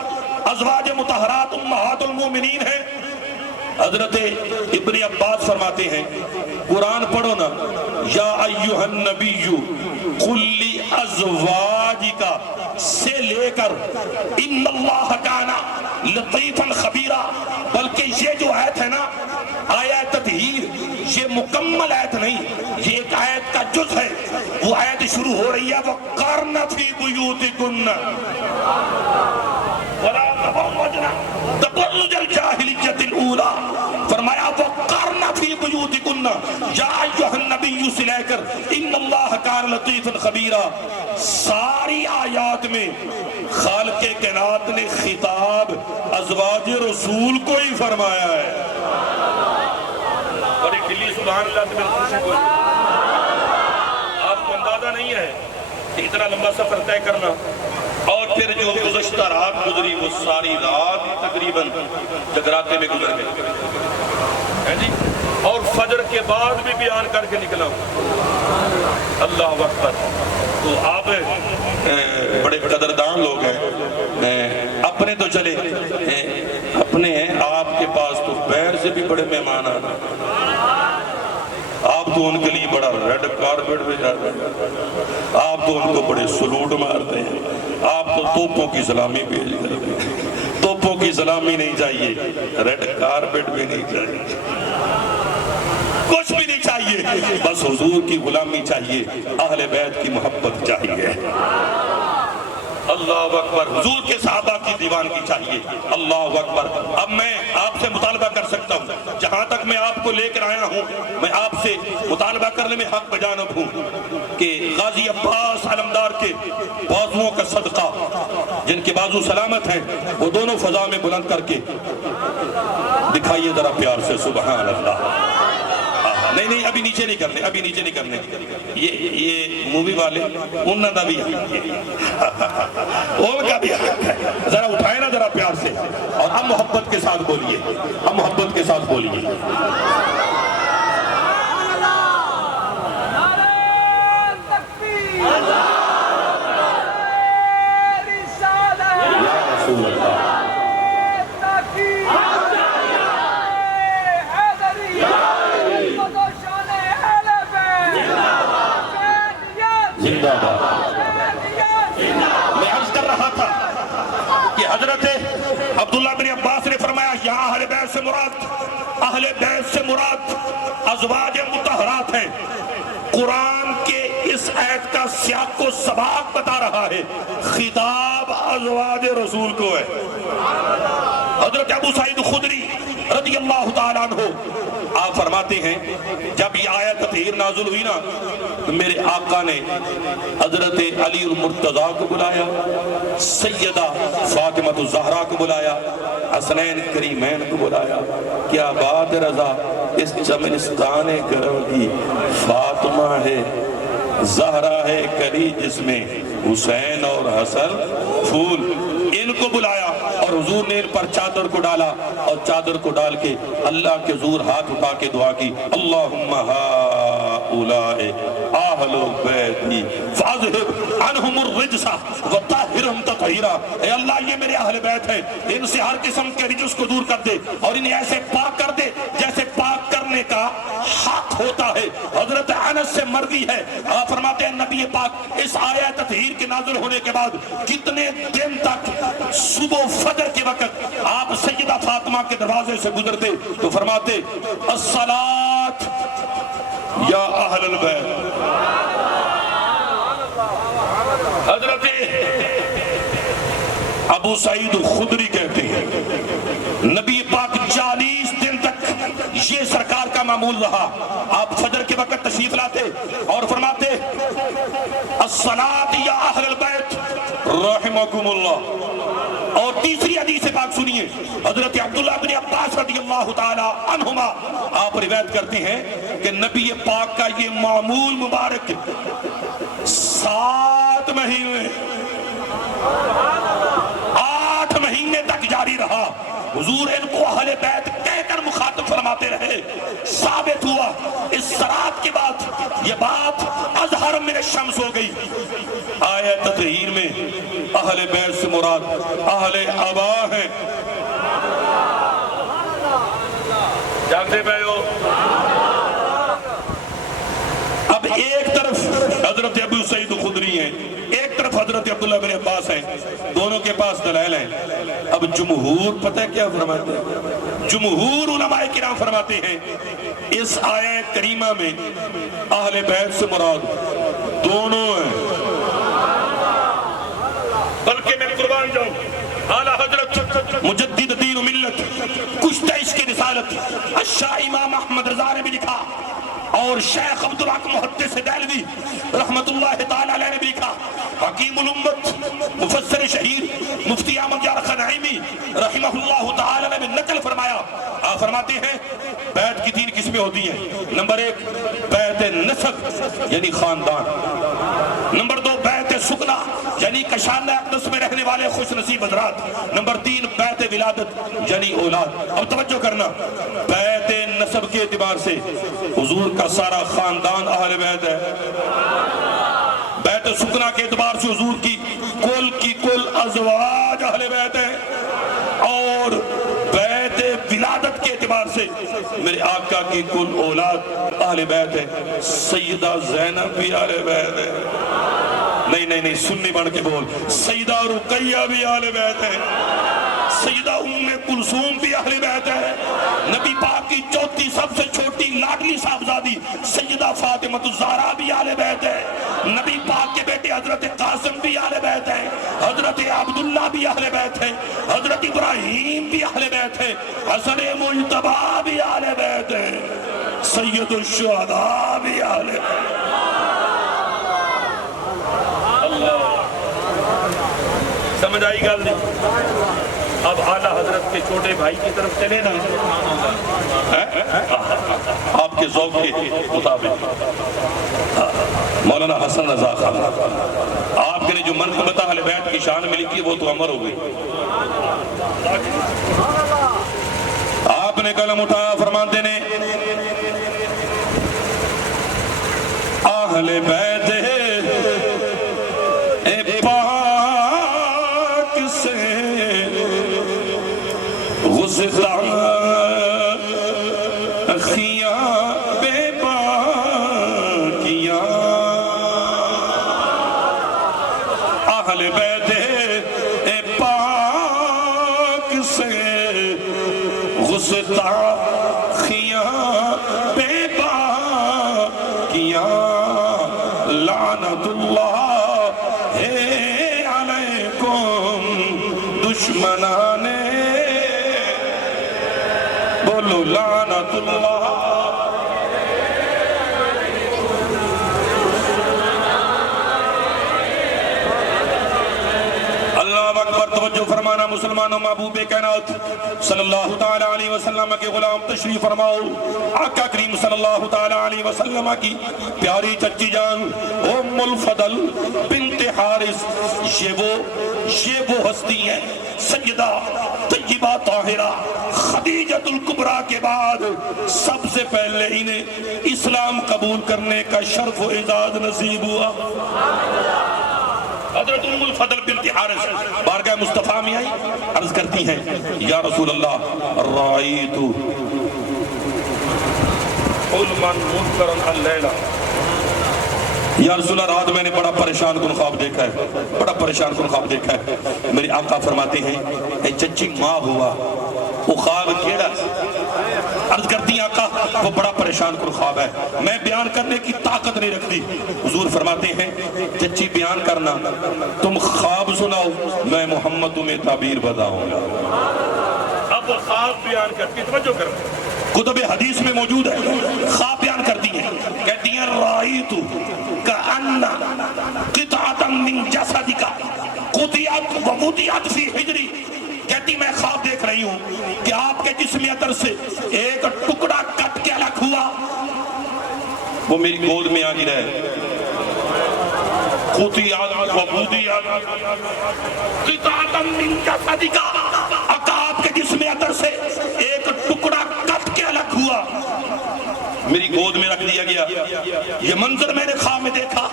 ازواج مطہرات امہات المومنین ہے۔ حضرت ابن عباس فرماتے ہیں قرآن پڑھو نا، یا ایہا النبی قل لازواجک سے لے کر ان اللہ کان لطیفا خبیرا، بلکہ یہ جو آیت ہے نا، آیت تطہیر، یہ مکمل آیت نہیں، یہ ایک آیت کا جز ہے۔ وہ آیت شروع ہو رہی ہے وَقَرْنَ فِي بُيُوتِكُنَّ وَلَا تَبَرَّجْنَ تَبَرُّجَ الْجَاهِلِيَّةِ الْأُولَى، فرمایا وَقَرْنَ فِي بُيُوتِكُنَّ یا ایھا النبی سے لے کر ان اللہ کان لطیفا خبیرا۔ ساری آیات میں خالق کائنات نے خطاب ازواج رسول کو ہی فرمایا ہے۔ اور ایک دلی سبحان اللہ سے میرے خوشی کو، آپ کو اندازہ نہیں ہے کہ اتنا لمبا سفر طے کرنا، اور پھر جو گزشتہ رات گزری وہ ساری رات تقریباً جگراتے میں گزر گئی، اور فجر کے بعد بھی بیان کر کے نکلا ہوں۔ اللہ اکبر۔ تو آپ بڑے قدردان لوگ ہیں، اپنے تو چلے اپنے ہیں، آپ کے پاس تو پیر سے بھی بڑے مہمان آنا، آپ تو ان کے لیے بڑا ریڈ کارپیٹ پہ جاتے ہیں، آپ تو ان کو بڑے سلوٹ مارتے ہیں، آپ تو توپوں کی سلامی بھیج کرتے ہیں۔ توپوں کی سلامی نہیں چاہیے، ریڈ کارپیٹ بھی نہیں چاہیے، کچھ بھی نہیں چاہیے، بس حضور کی غلامی چاہیے، اہل بیت کی محبت چاہیے۔ اللہ اکبر۔ حضور کے صحابہ کی دیوانگی چاہیے۔ اللہ اکبر۔ اب میں آپ سے مطالبہ کر سکتا ہوں، جہاں تک میں آپ کو لے کر آیا ہوں، میں آپ سے مطالبہ کرنے میں حق بجانب ہوں کہ غازی عباس علمدار کے بازوؤں کا صدقہ، جن کے بازو سلامت ہیں، وہ دونوں فضا میں بلند کر کے دکھائیے ذرا پیار سے سبحان اللہ۔ نہیں ابھی نیچے نہیں کرنے، ابھی نیچے نہیں کرنے. یہ مووی والے انہوں کا بھی ان کا بھی ذرا اٹھائے نا ذرا پیار سے، اور اب محبت کے ساتھ بولیے، اب محبت کے ساتھ بولیے. میں عرض کر رہا تھا کہ حضرت عبداللہ بن عباس نے فرمایا یہاں اہل بیت سے مراد ازواج مطہرات ہیں. قرآن کے اس آیت کا سیاق و سباق بتا رہا ہے، خطاب ازواج رسول کو ہے. حضرت ابو سعید خدری رضی اللہ تعالیٰ عنہ آپ فرماتے ہیں جب یہ آیت تطہیر نازل ہوئی نا تو میرے آقا نے حضرت علی المرتضیٰ کو بلایا، سیدہ فاطمہ الزہرا کو بلایا، حسنین کریمین کو بلایا. کیا بات رضا، اس چمنستان گرم کی فاطمہ ہے، زہرا ہے کلی جس میں حسین اور حسن پھول. ان کو بلایا اور حضور نے ان پر چادر کو ڈالا، اور چادر کو ڈال کے اللہ کے حضور ہاتھ اٹھا کے دعا کی، اللہم ہؤلاء اہل بیتی فاذہب عنہم الرجس وطہرہم تطہیرا. اے اللہ یہ میرے اہل بیت ہیں، ان سے ہر قسم کے رجس کو دور کر دے اور انہیں ایسے پاک کر دے جیسے پاک کرنے کا حق ہوتا ہے. حضرت انس سے مروی ہے، آپ فرماتے ہیں نبی پاک اس آیت تطہیر کے نازل ہونے کے بعد کتنے دن تک صبح فجر کے وقت آپ سیدہ فاطمہ کے دروازے سے گزرتے تو فرماتے الصلاۃ یا اہل البیت. حضرت ابو سعید خدری کہتے ہیں نبی پاک 40 دن تک یہ سرکار کا معمول رہا. آپ فجر کے وقت تشریف لاتے اور فرماتے الصلاۃ یا اہل البیت رحمکم اللہ. اور تیسری حدیث پاک سنیے، حضرت عبداللہ بن عباس رضی اللہ تعالی عنہما آپ روایت کرتے ہیں کہ نبی پاک کا یہ معمول مبارک 7 مہینے 8 مہینے تک جاری رہا. حضور ان کو اہل بیت کہہ کر مخاطب فرماتے رہے. ثابت ہوا اس صراط کے بعد یہ بات اظہر من الشمس ہو گئی. آیت تطہیر میں اہل بیت سے مراد اہل آبا ہیں. جاگتے پہ ہو. اب ایک طرف حضرت ابو سعید خدری ہیں، ایک طرف حضرت عبداللہ بن عباس ہیں، دونوں کے پاس دلائل ہیں. اب جمہور پتہ کیا فرماتے ہیں؟ جمہور علماء کرام فرماتے ہیں اس آیت کریمہ میں اہل بیت سے مراد دونوں ہیں. بلکہ میں قربان جاؤں اعلیٰ حضرت مجدد دین و ملت کشتہ عشق رسالت الشاہ امام احمد رضا نے بھی لکھا، اور شیخ عبدالحق محدث دہلوی رحمت اللہ تعالی علیہ نے بھی لکھا. حکیم الامت مفسر شہیر مفتی احمد یار خنعیمی رحمہ اللہ تعالی نے بھی نقل فرمایا. آپ فرماتے ہیں بیت کی 3 قسمیں ہوتی ہیں. نمبر 1 بیت نسب یعنی خاندان. نمبر 2 بیت سکنا یعنی کشانہ اقدس میں رہنے والے خوش نصیب حضرات. نمبر 3 بیت ولادت یعنی اولاد. اب توجہ کرنا، بیت نسب کے اعتبار سے حضور کا سارا خاندان اہل بیت ہے. بیت سکنا کے اعتبار سے حضور کی کل ازواج اہل بیت ہے. اور بیت ولادت کے اعتبار سے میرے آقا کی کل اولاد اہل بیت ہے. سیدہ زینب بھی اہل بیت ہے. نہیں سنی بڑھ کے بول. سیدہ رقیہ بھی اہل بیت ہے. سیدہ ام کلثوم بھی اہل بیت ہے. نبی پاک کی چوتھی سب سے چھوٹی لاڈلی صاحبزادی سیدہ فاطمہ الزہرا بھی اہل بیت ہے. نبی پاک کے بیٹے حضرت قاسم بھی اہل بیت ہے. حضرت عبداللہ بھی اہل بیت ہے. حضرت ابراہیم بھی اہل بیت ہے. حسن مجتبی بھی اہل بیت ہے. سید الشہداء بھی اہل بیت ہے. سمجھ آئی گل نہیں؟ اب اعلیٰ حضرت کے چھوٹے بھائی کی طرف چلے نا، آپ کے ذوق کے مطابق مولانا حسن رضا خان، آپ کے نے جو منقبت اہل بیت کی شان ملی تھی وہ تو امر ہو گئی. آپ نے قلم اٹھایا فرماتے نے اہل بیت پاک سے غسلان لعنت اللہ ہے علیکم دشمنان، بولو لعنت اللہ. اللہ اکبر. توجہ فرمانا مسلمانوں، محبوب کائنات صلی اللہ تعالی علیہ وسلم کے غلام تشریف فرماؤ. آقا کریم صلی اللہ تعالی علیہ وسلم کی پیاری چچی جان ام الفضل بنت حارث، یہ وہ ہستی ہیں سیدہ طیبہ طاہرہ خدیجۃ الکبریٰ کے بعد سب سے پہلے انہیں اسلام قبول کرنے کا شرف و اعزاز نصیب ہوا. حضرت ام الفضل بنت حارث بارگاہ مصطفیٰ میں آئی، عرض کرتی ہیں یا رسول اللہ رأیت حلما منکرا اللیلہ، یا رسول اللہ رات میں نے بڑا پریشان کن خواب دیکھا ہے، بڑا پریشان کن خواب دیکھا ہے. میرے آقا فرماتے ہیں اے چچی ماں ہوا وہ خواب کیڑا؟ عرض کرتی ہیں آقا وہ بڑا پریشان کن خواب ہے، میں بیان کرنے کی طاقت نہیں رکھتی. حضور فرماتے ہیں چچی بیان کرنا، تم خواب سناؤ میں محمد تمہیں تعبیر بتاؤں گا. اب وہ خواب بیان کرتی، توجہ کرنا کتب حدیث میں موجود ہے. خواب بیان کرتی ہیں، کہتی ہیں رأیت کأن قطعة من جسدک قطعت ومضیت فی حجری، کہتی میں خواب دیکھ رہی ہوں کہ آپ کے جسم اطہر سے ایک ٹکڑا کٹ کے الگ ہوا، وہ میری گود میں آ گرا ہے. قطعت ومضیت قطعة من جسدک، آپ کے جسم اطہر سے ایک ٹکڑا کٹ کے الگ ہوا، میری گود میں رکھ دیا گیا. یہ منظر میں نے خواب میں دیکھا،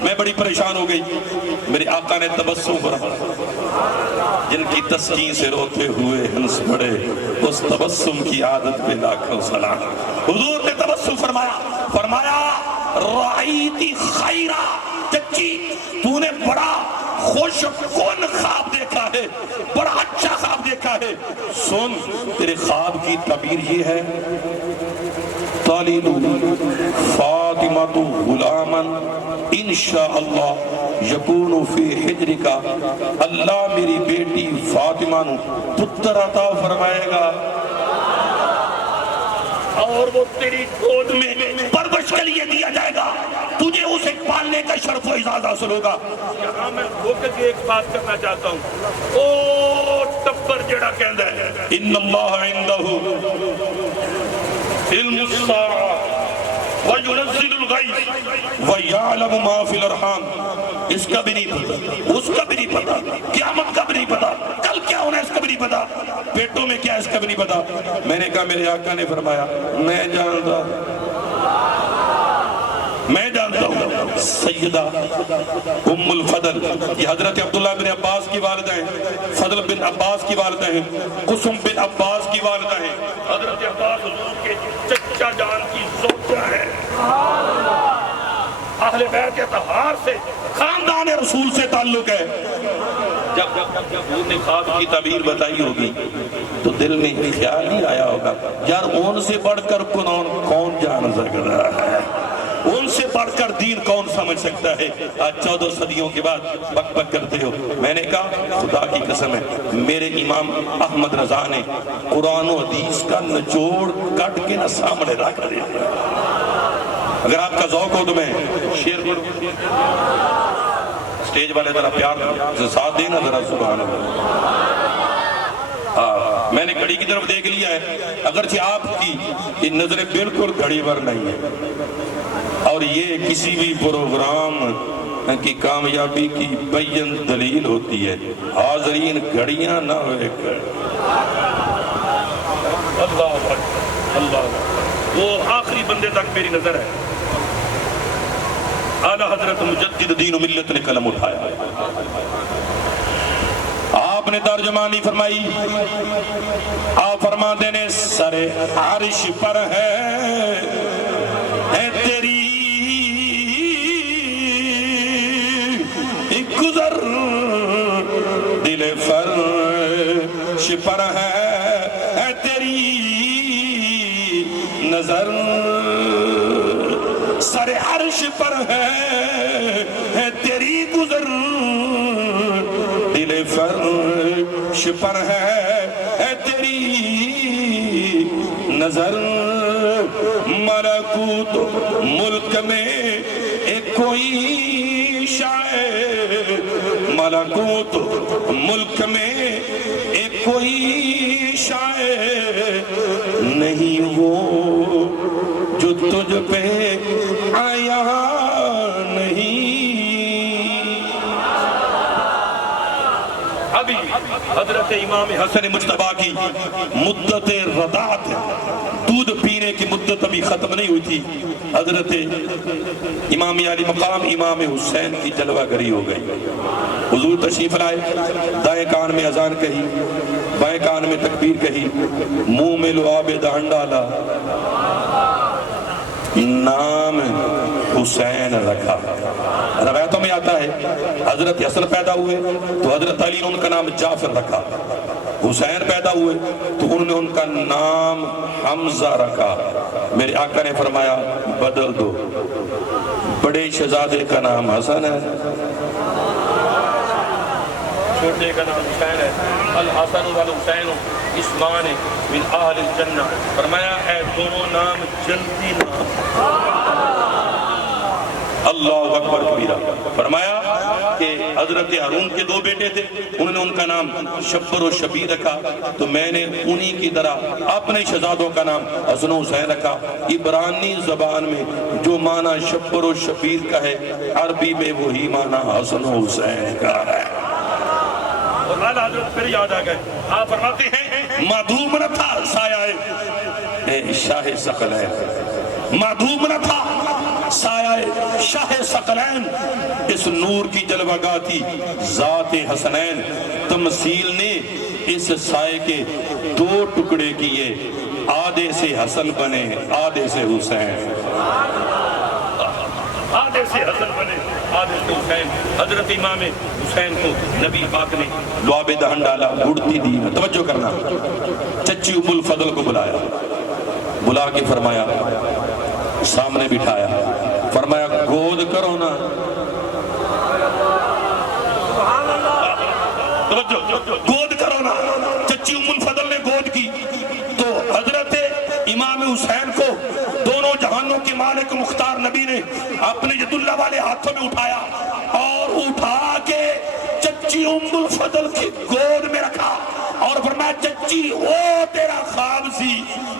میں بڑی پریشان ہو گئی. میرے آقا نے تبسم فرمایا، جن کی تسکین سے روتے ہوئے ہنس پڑے اس تبسم کی عادت پہ لاکھوں سلام. حضور نے تبسم فرمایا رأیتی خیرہ، چچی تو نے بڑا خوش کن خواب دیکھا ہے، بڑا اچھا خواب دیکھا ہے. سن تیرے خواب کی تعبیر یہ ہے تالد فاطمۃ غلاما انشاءاللہ یکون فی حجرک، اللہ میری بیٹی فاطمہ نو پتر عطا فرمائے گا اور وہ تیری گود میں پرورش کے لیے دیا جائے گا، تجھے اسے پالنے کا شرف و اعزاز حاصل ہوگا. یہاں میں دھوکے کی ایک بات کرنا چاہتا ہوں، او ٹبر جڑا کہندا ہے ان اللہ عنده علم الساعہ وینزل الغیث ویعلم ما فی الارحام، اس کا بھی نہیں پتا، اس کا بھی نہیں پتا، قیامت کا بھی نہیں پتا، کل کیا ہونا ہے اس کا بھی نہیں پتا، پیٹوں میں کیا ہے اس کا بھی نہیں پتا. میں نے کہا میرے آقا نے فرمایا میں جانتا ہوں. سیدہ ام الفضل یہ حضرت عبداللہ بن عباس کی والدہ ہیں، فضل بن عباس کی والدہ ہیں، قسم بن عباس کی والدہ ہیں، حضرت عباس حضور کے چچا جان کی زوجہ ہے. اہل بیت اطہار سے، خاندان رسول سے تعلق ہے. جب حضور نے خواب کی تعبیر بتائی ہوگی تو دل میں خیال نہیں آیا ہوگا یار ان سے بڑھ کر کون جان سکتا ہے، ان سے بڑھ کر دین کون سمجھ سکتا ہے. آج 14 صدیوں کے بعد بک بک کرتے ہو. میں نے کہا خدا کی قسم ہے میرے امام احمد رضا نے قرآن و حدیث کا نچوڑ کٹ کے نہ سامنے رکھ دیا. اگر آپ کا ذوق ہو تو میں شیر پڑھوں. اسٹیج والے ذرا پیار سے ساتھ دینا ذرا. سبحان اللہ. میں نے گھڑی کی طرف دیکھ لیا ہے، اگرچہ آپ کی یہ نظریں بالکل گھڑی پر نہیں ہے، اور یہ کسی بھی پروگرام کی کامیابی کی بین دلیل ہوتی ہے۔ حاضرین گھڑیاں نہ ہوئے کر اللہ اللہ، وہ آخری بندے تک میری نظر ہے۔ اعلیٰ حضرت مجدد دین و ملت نے قلم اٹھایا، آپ نے ترجمانی فرمائی، آپ فرماتے نے سر عرش پر ہے تیری گزر، دل فرش پر ہے تیری نظر، سر عرش پر ہے تیری گزر، دل فرش پر ہے تیری نظر، ملکوت ملک میں ایک کوئی شاعر، ملکوت ملک میں ایک کوئی شاعر نہیں وہ جو تجھ پہ آیا نہیں۔ ابھی حضرت امام حسن مجتبیٰ کی مدت رضاعت، دودھ پینے کی مدت ابھی ختم نہیں ہوئی تھی، حضرت امام علی مقام امام حسین کی جلوہ گری ہو گئی۔ حضور تشریف لائے، دائیں کان میں اذان کہی، بائیں کان میں تکبیر کہی، منہ میں لعاب دہن ڈالا، نام حسین رکھا۔ روایتوں میں آتا ہے حضرت حسن پیدا ہوئے تو حضرت علی نے ان کا نام جعفر رکھا، حسین پیدا ہوئے تو انہوں نے ان کا نام حمزہ رکھا۔ میرے آقا نے فرمایا بدل دو، بڑے شہزادے کا نام حسن ہے، چھوٹے کا نام حسین ہے، الحسن والحسین اسمان من اہل الجنہ، فرمایا اے دونوں نام جنتی نام۔ اللہ اکبر کبیرہ۔ فرمایا کہ حضرت ہارون کے دو بیٹے تھے، انہوں نے ان کا نام شبر و شبیر رکھا، تو میں نے انہی کی طرح اپنے شہزادوں کا نام حسن و حسین رکھا۔ عبرانی زبان میں جو معنی شبر و شبیر کا ہے، عربی میں وہی معنی حسن و حسین کا ہے۔ اور اعلیٰ حضرت پھر یاد آ گئے، آپ فرماتے ہیں معدوم نہ تھا سایہ شاہ ثقلین، معدوم نہ تھا سایہ شاہ ثقلین، اس نور کی جلوہ گاہ تھی ذات حسنین، تمثیل نے اس سائے کے دو ٹکڑے کیے، آدھے سے حسن بنے آدھے سے حسین، آدھے سے حسن بنے آدھے سے حسین۔ حضرت امام حسین کو نبی پاک نے لعاب دہن ڈالا، گڑتی دی، توجہ کرنا، چچی ام الفضل کو بلایا، بلا کے فرمایا، سامنے بٹھایا، فرمایا گود کرو نا، گود کرو نا۔ چچی ام الفضل نے گود کی تو حضرت امام حسین کو دونوں جہانوں کے مالک مختار نبی نے اپنے ید اللہ والے ہاتھوں میں اٹھایا اور اٹھا کے چچی ام الفضل کی گود میں رکھا اور فرمایا چچی وہ تیرا خواب سی،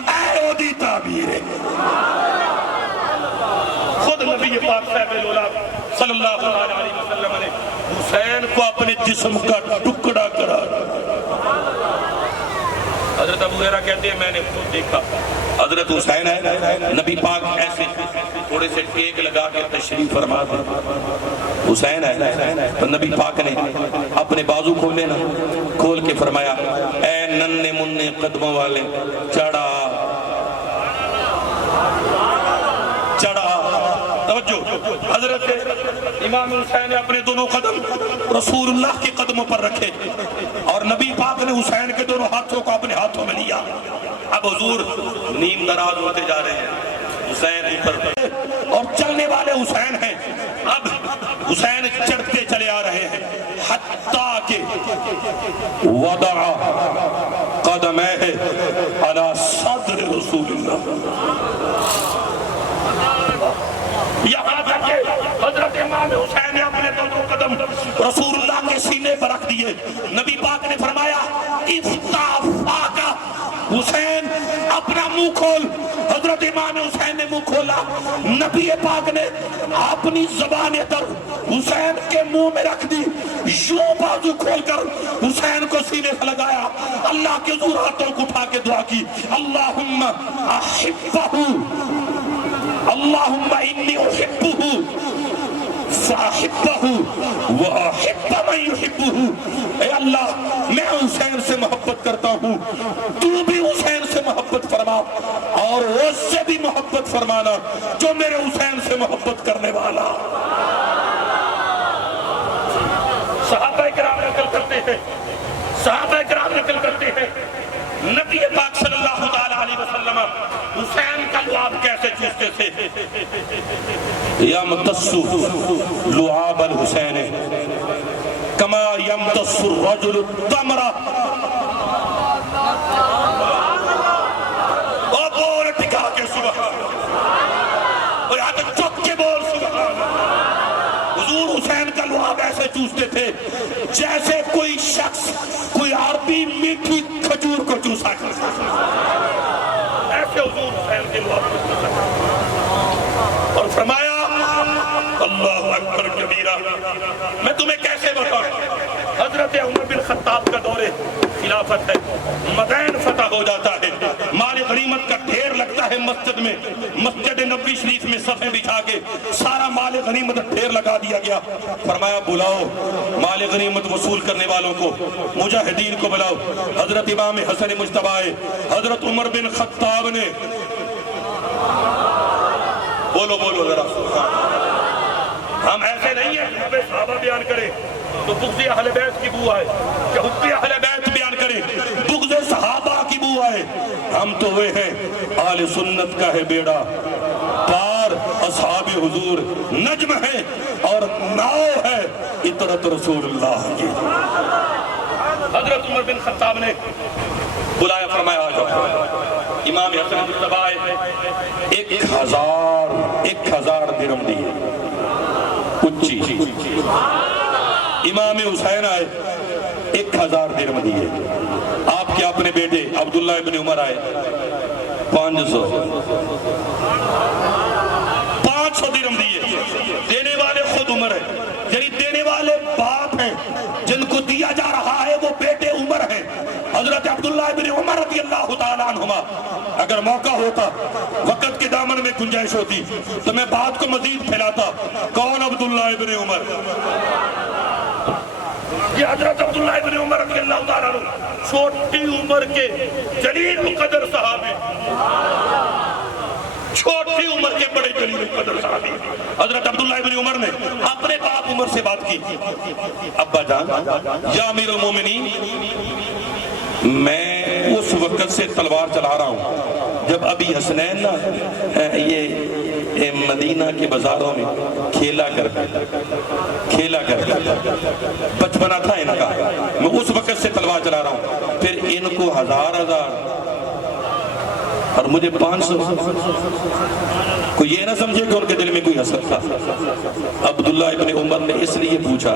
اے او دی تعبیر ہے۔ خود نبی پاک صاحب الاولاد صلی اللہ علیہ وسلم نے حسین کو اپنے جسم کا ٹکڑا قرار۔ حضرت ابو ہریرہ کہتے ہیں میں نے خود دیکھا، حضرت حسین ہے، نبی پاک ایسے تھوڑے سے ٹیک لگا کے تشریف فرما دے، حسین ہے تو نبی پاک نے اپنے بازو کھولے نا، کھول کے فرمایا اے ننے منے قدموں والے چڑھا چڑھا۔ توجہ، حضرت امام حسین نے اپنے دونوں قدم رسول اللہ کے قدموں پر رکھے اور نبی پاک نے حسین کے دونوں ہاتھوں کو اپنے ہاتھوں میں لیا۔ اب حضور نیم دراز ہوتے جا رہے ہیں، حسین اوپر اور چلنے والے حسین ہیں، اب حسین چڑھتے چلے آ رہے ہیں حتیٰ کہ وضع قدمہ علی صدر رسول اللہ، یہاں تک کہ حضرت امام حسین نے اپنے دونوں قدم رسول اللہ کے سینے پر رکھ دیے۔ نبی پاک نے فرمایا افتح حسین اپنا منہ کھول. حضرت امام حسین نے منہ کھولا. نبی پاک نے اپنی زبان ادھر حسین کے منہ میں رکھ دی, یوں بازو کھول کر حسین کو سینے سے لگایا. اللہ کے حضور ہاتھوں کو اٹھا کے دعا کی, اللہم احبہ, اللہم انی احبہ فاحبہ واحب من یحبہ. اے اللہ میں حسین سے محبت کرتا ہوں, تو بھی حسین سے محبت فرما اور اس سے بھی محبت فرمانا جو میرے حسین سے محبت کرنے والا. صحابہ کرام نقل کرتے ہیں, صحابہ کرام نقل کرتے ہیں نبی پاک صلی اللہ تعالی علیہ وسلم حسین کا لعاب کیسے چوستے تھے. یمتص لعاب الحسین کما یمتص الرجل التمر. اور بول ٹکا کے سبحان, اور یہاں تک چک کے بول سبحان. حضور حسین کا لعاب ایسے چوستے تھے جیسے کوئی شخص کوئی عربی میٹھی کھجور کو چوسا کرتا تھا. ایسے حضور حسین کے لعاب چوستے تھے. اور فرمایا اللہ اکبر کبیرہ. میں تمہیں کیسے بتاؤں, حضرت عمر بن خطاب کا دور خلافت ہے, مدین فتح ہو جاتا ہے, مال غنیمت کا ڈھیر لگتا ہے مسجد میں. مسجد نبوی شریف میں صفیں بچھا کے سارا مال غنیمت ڈھیر لگا دیا گیا. فرمایا بلاؤ مال غنیمت وصول کرنے والوں کو, مجاہدین کو بلاؤ. حضرت امام حسن مجتبی آئے. حضرت عمر بن خطاب نے, بولو بولو ذرا, ہم ایسے نہیں ہیں کہ صحابہ بیان کریں تو بغض اہل بیت کی بو آئے, کہ حب اہل بیت بیان کریں بغض صحابہ کی بو آئے. ہم تو وہ ہیں اہل سنت کا ہے بیڑا پار, اصحاب حضور نجم ہے اور ناؤ ہے اطرت رسول اللہ کی. حضرت عمر بن خطاب نے بلایا, فرمایا آ جاؤ. امام حسن مجتبی آئے, 1000 درہم دیے اچھی. امام حسین آئے, 1000 درہم دیے. آپ کے اپنے بیٹے عبداللہ ابن عمر آئے, 500 درہم دیے. دینے والے خود عمر ہیں, یعنی دینے والے باپ ہیں, جن کو دیا جا رہا ہے وہ بیٹے عمر ہیں. حضرت عبداللہ ابن عمر رضی اللہ تعالیٰ عنہما. اگر موقع ہوتا, وقت کے دامن میں گنجائش ہوتی تو میں بات کو مزید پھیلاتا. کون عبداللہ ابن عمر؟ یہ حضرت عبداللہ ابن عمر رضی اللہ تعالیٰ عنہ, چھوٹی عمر کے جلیل مقدر صحابی, چھوٹی عمر کے بڑے جلیل مقدر صحابی. حضرت عبداللہ ابن عمر نے اپنے باپ عمر سے بات کی, ابا جان یا امیر المومنین, میں اس وقت سے تلوار چلا رہا ہوں جب ابھی حسنین نا یہ مدینہ کے بازاروں میں کھیلا کر بچپنا تھا ان کا, میں اس وقت سے تلوار چلا رہا ہوں. پھر ان کو 1000 اور مجھے 500. کوئی یہ نہ سمجھے کہ ان کے دل میں کوئی حسد تھا. عبداللہ ابن عمر نے اس لیے پوچھا,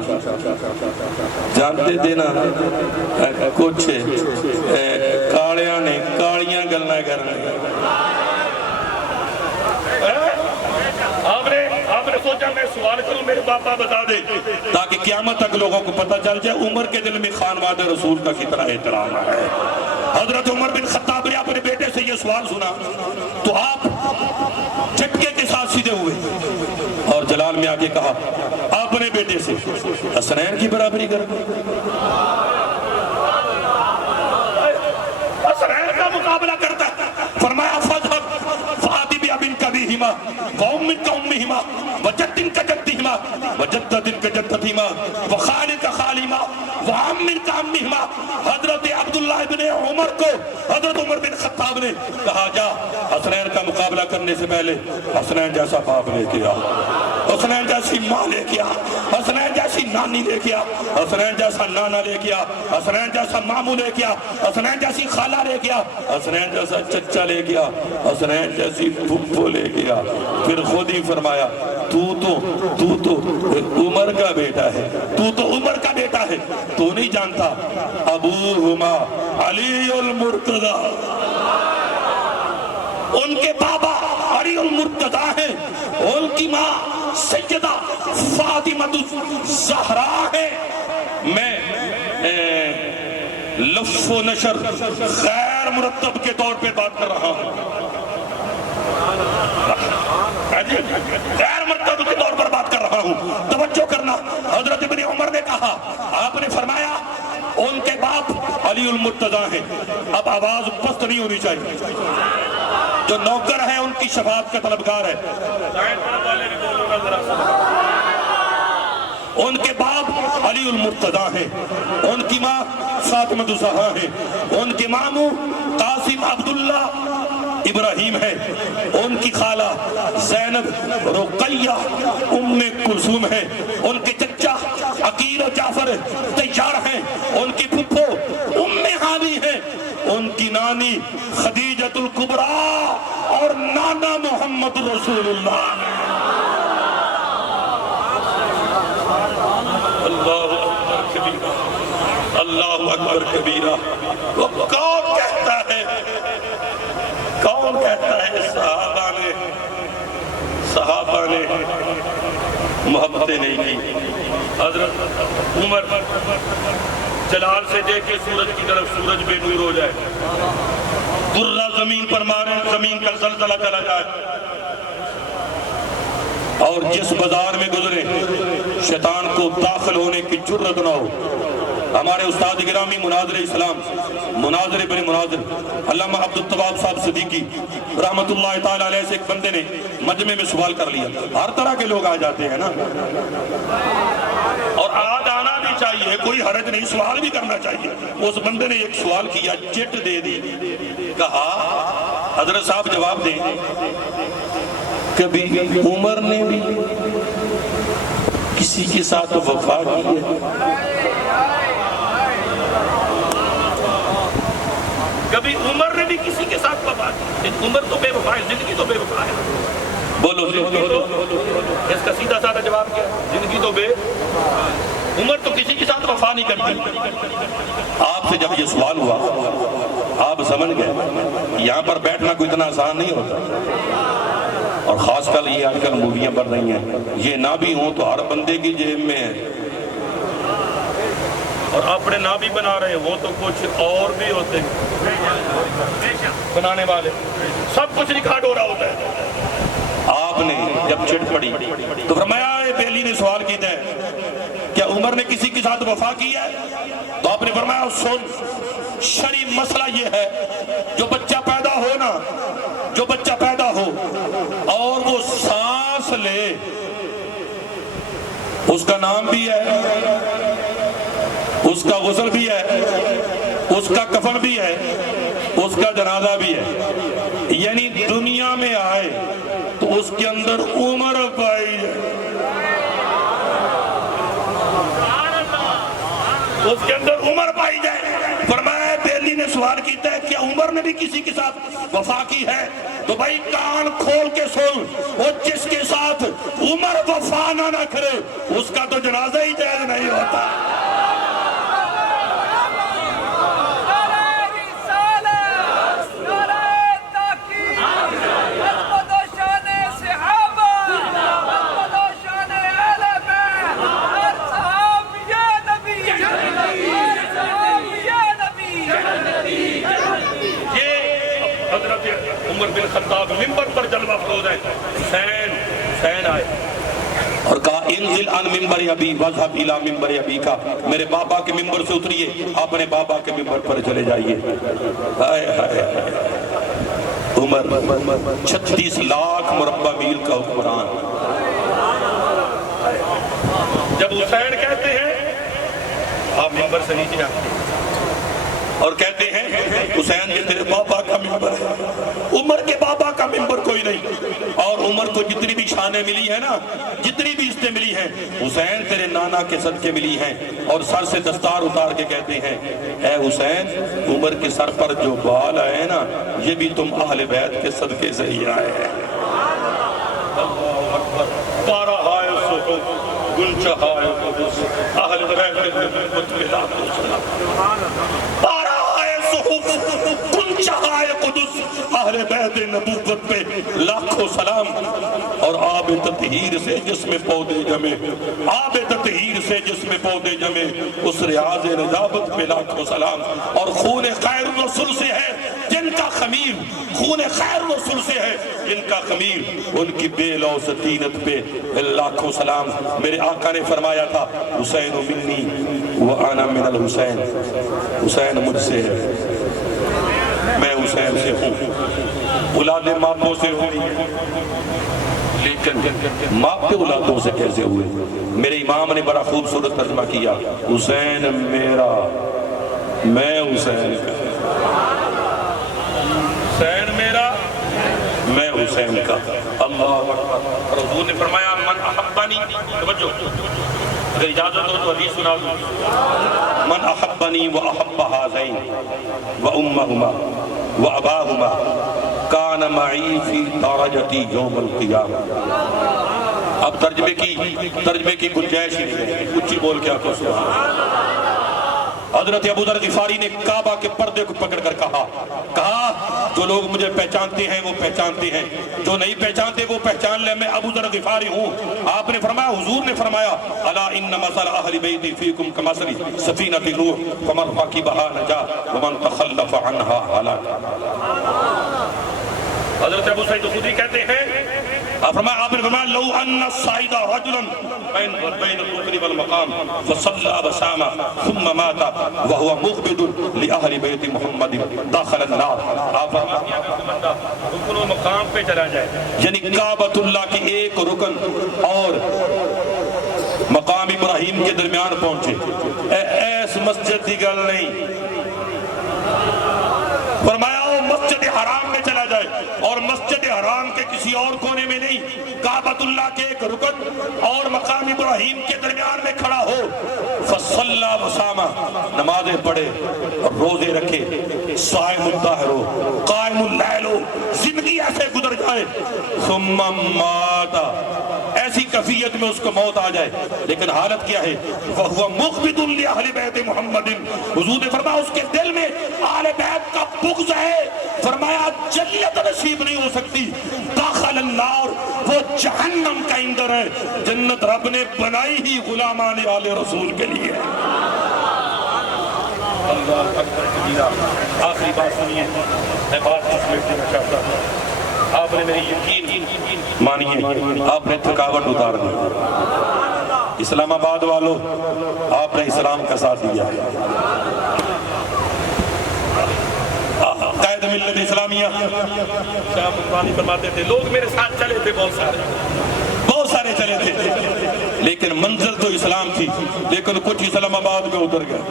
جانتے دینا کچھ کالیاں نے کالیاں گلنا کرنا. آپ نے سوچا میں سوال کروں, میرے باپا بتا دے تاکہ قیامت تک لوگوں کو پتہ چل جائے عمر کے دل میں خانواد رسول کا کتنا احترام ہے. حضرت عمر بن خطاب نے اپنے بیٹے سے یہ سوال سنا تو آپ جھٹکے کے ساتھ سیدھے ہوئے اور جلال میں آ کے کہا اپنے بیٹے سے حسنین کی برابری کر, حسنین کا مقابلہ کرتا ہے. فرمایا فذهب فآتِ بأب كبيهما وأم كأمهما وجد كجدهما وجدة كجدتهما وخال كخالهما وعم كعمهما. حضرت عبداللہ ابن عمر کو حضرت عمر بن خطاب نے کہا جا حسنین کا مقابلہ کرنے سے پہلے حسنین جیسا باپ لے کے آ, حسنین جیسی ماں لے کے آ, حسنین جیسی نانی لے کے آ, حسنین جیسا نانا لے کے آ, حسنین جیسا مامو لے کے آ, حسنین جیسی خالہ لے کے آ, حسنین جیسا چچا لے کے آ, حسنین جیسی پھپھو لے کے آ. پھر خود ہی فرمایا تو تو عمر کا بیٹا ہے, تو عمر کا بیٹا ہے, تو نہیں جانتا ابوہما علی المرتضی ان کے بابا علی المرتضی ہیں، ان کی ماں سیدہ فاطمہ الزہرا ہے۔ میں لف و نشر غیر مرتب کے طور پہ بات کر رہا ہوں، غیر مرتب کے طور پر بات کر رہا ہوں، توجہ کرنا۔ حضرت ابن عمر نے کہا، آپ نے فرمایا ان کے باپ علی المرتضی ہیں۔ اب آواز پست نہیں ہونی چاہیے، جو نوکر ہے ان کی شفاعت کا طلبگار ہے۔ ان کے باپ علی المرتضی ہیں، ان کی ماں فاطمہ الزہرا ہیں، ان کے ماموں قاسم عبداللہ ابراہیم ہے، ان کی خالہ زینب رقیہ ام کلثوم ہے، ان کے چچا عقیل و جعفر طیار ہیں، ان کی پھپھو ام حاوی ہیں، ان کی نانی خدیجۃ الکبریٰ اور نانا محمد رسول اللہ۔ اللہ اکبر کبیرہ، اللہ اکبر کبیرہ۔ وہ کون کہتا ہے، کون کہتا ہے صحابہ نے محبتیں نہیں کی؟ حضرت عمر جلال سے دیکھ کے سورج کی طرف سورج بے نور ہو جائے، درہ زمین پر مارے، زمین کا زلزلہ چلا جائے، اور جس بازار میں گزرے شیطان کو داخل ہونے کی جرت نہ ہو۔ ہمارے استاد گرامی مناظر اسلام مناظر ابن مناظر علامہ عبدالتواب صاحب صدیقی رحمت اللہ تعالی علیہ سے ایک بندے نے مجمع میں سوال کر لیا۔ ہر طرح کے لوگ آ جاتے ہیں نا، اور آج آنا بھی چاہیے، کوئی حرج نہیں، سوال بھی کرنا چاہیے۔ اس بندے نے ایک سوال کیا، چٹ دے دی، کہا حضرت صاحب جواب دیں، کبھی عمر نے بھی کسی کے ساتھ وفا کی ہے؟ کبھی عمر نے بھی کسی کے ساتھ وفا کی؟ عمر تو بے وفا ہے، زندگی تو بے وفا ہے۔ بولو زندگی تو، اس کا سیدھا سادہ جواب کیا؟ زندگی تو بے، عمر تو کسی کے ساتھ وفا نہیں کرتی۔ آپ سے جب یہ سوال ہوا آپ سمجھ گئے یہاں پر بیٹھنا کوئی اتنا آسان نہیں ہوتا، اور خاص کر یہ آج کل موویاں بن رہی ہیں، یہ نہ بھی ہوں تو ہر بندے کی جیب میں ہے، اور اپنے نہ بھی بنا رہے ہیں، وہ تو کچھ اور بھی ہوتے ہیں بنانے والے، سب کچھ ریکارڈ ہو رہا ہوتا ہے۔ آپ نے جب چٹ پڑی تو فرمایا، بیلی نے سوال کیتا ہے کیا عمر نے کسی کے ساتھ وفا کی ہے؟ تو آپ نے فرمایا سن، شرعی مسئلہ یہ ہے، جو بچہ پیدا ہو نا، جو بچہ پیدا ہو اور وہ سانس لے، اس کا نام بھی ہے، اس کا غسل بھی ہے، اس کا کفن بھی ہے، اس کا جنازہ بھی ہے، یعنی دنیا میں آئے تو اس کے اندر عمر پائی جائے، اس کے اندر عمر پائی جائے۔ فرمایا بیلی نے سوال کیتا ہے کیا عمر نے بھی کسی کے ساتھ وفا کی ہے؟ تو بھائی کان کھول کے سن، وہ جس کے ساتھ عمر وفا نہ کرے اس کا تو جنازہ ہی جائز نہیں ہوتا۔ عمر بن خطاب ممبر پر جلوہ افروز ہے، حسین آئے اور کہا انزل عن ممبر ابی واذهب الى ممبر ابی کا، میرے بابا کے ممبر سے اتریے، اپنے بابا کے ممبر پر چلے جائیے۔ عمر 36 لاکھ مربع میل کا حکمران۔ جب حسین کہتے ہیں آپ ممبر سے نیچے آتے اور کہتے ہیں حسین یہ تیرے بابا کا ممبر ہے، عمر کے بابا کا ممبر کوئی نہیں، اور عمر کو جتنی بھی شانیں ملی ہیں نا، جتنی بھی عزتیں ملی ہیں، حسین تیرے نانا کے صدقے ملی ہیں، اور سر سے دستار اتار کے کہتے ہیں اے حسین، عمر کے سر پر جو بال آئے نا یہ بھی تم اہل بیت کے صدقے سے ہی آئے ہیں۔ پارا ہائے صحف گنچہ ہائے قدس اہل بیت کے خطبے لا تو سلام، پارا ہائے صحف شہائے قدس اہل بیت نبوت پہ لاکھوں سلام، اور آب تطہیر سے جس میں پودے جمے، آب تطہیر سے جس میں پودے جمے، اس ریاض نجابت پہ لاکھوں سلام، اور خون خیر رسول سے ہے جن کا خمیر، خون خیر رسول سے ہے جن کا خمیر، ان کی بے لو سطینت پہ لاکھوں سلام۔ میرے آقا نے فرمایا تھا حسین منی وانا من الحسین، حسین مجھ سے ہے، میں حسین سے ہوں، اولاد ماپوں سے ہوں، لیکن ماپ پہ اولادوں سے کیسے ہوئے؟ میرے امام نے بڑا خوبصورت ترجمہ کیا، حسین میرا، میں حسین کا، حسین میرا، میں حسین کا۔ اللہ اکبر۔ اور حضور نے فرمایا من احبنی، توجہ اگر اجازت ہو تو حدیث سنا دوں، من احبنی واحب ہذین وامہما واباہما کان معی فی درجتی یوم القیامہ۔ اب ترجمے کی گنجائش ہی نہیں ہے، اونچی بول کے آقا سبحان اللہ۔ حضرت ابو ذر غفاری نے کعبہ کے پردے کو پکڑ کر کہا جو لوگ مجھے پہچانتے ہیں وہ پہچانتے ہیں، جو نہیں پہچانتے وہ پہچان لے، میں ابو ذر غفاری ہوں۔ آپ نے فرمایا، حضور نے فرمایا الا ان مثل اہل بیتی فیکم کمثل سفینۃ نوح فمن رکبھا نجا ومن تخلف عنها ہلاک۔ حضرت ابو سعید خدری کہتے ہیں، آپ نے فرمایا لو ان الصعید رجلا بین الرکن والمقام فصلى وصام ثم مات وهو مغبد لاہل بیت محمد داخل النار۔ آپ فرمایا کہ بندہ رکن و مقام پہ چلا جائے، یعنی کعبۃ اللہ کی ایک رکن اور مقام ابراہیم کے درمیان پہنچے، ایس مسجد دی گل نہیں، فرمایا وہ مسجد حرام میں چلا جائے اور مسجد حرام کے کسی اور کونے میں نہیں، کعبۃ اللہ کے ایک رکن اور مقام ابراہیم کے درمیان میں کھڑا ہو، فصلی وصام، نمازیں پڑھے اور روزے رکھے، صائم الدہر ہو، قائم اللیل ہو، زندگی ایسے گزر جائے، ثم مات، ایسی کیفیت میں اس کو موت آ جائے، لیکن حالت کیا ہے؟ وَهُوَ مُغْبِدٌ لِأَهْلِ بَيْتِ مُحَمَّدٍ، حضور نے فرمایا اس کے دل میں اہل بیت کا بغض ہے، فرمایا جنت نصیب نہیں ہو سکتی، داخل النار، وہ جہنم کا اندر ہے، جنت رب نے بنائی ہی غلامان آل رسول کے لیے۔ اللہ اکبر کبیرہ۔ آخری بات سنیے، میں بات اس میں دینا چاہتا ہوں، آپ نے میری یقین مانیے، آپ نے تھکاوٹ اتار دی، اسلام آباد والوں آپ نے اسلام کا ساتھ دیا، قائد ملت اسلامیہ شاہ مقبانی فرماتے تھے لوگ میرے ساتھ چلے تھے، بہت سارے چلے تھے، لیکن منزل تو اسلام تھی، لیکن کچھ اسلام آباد میں اتر گئے،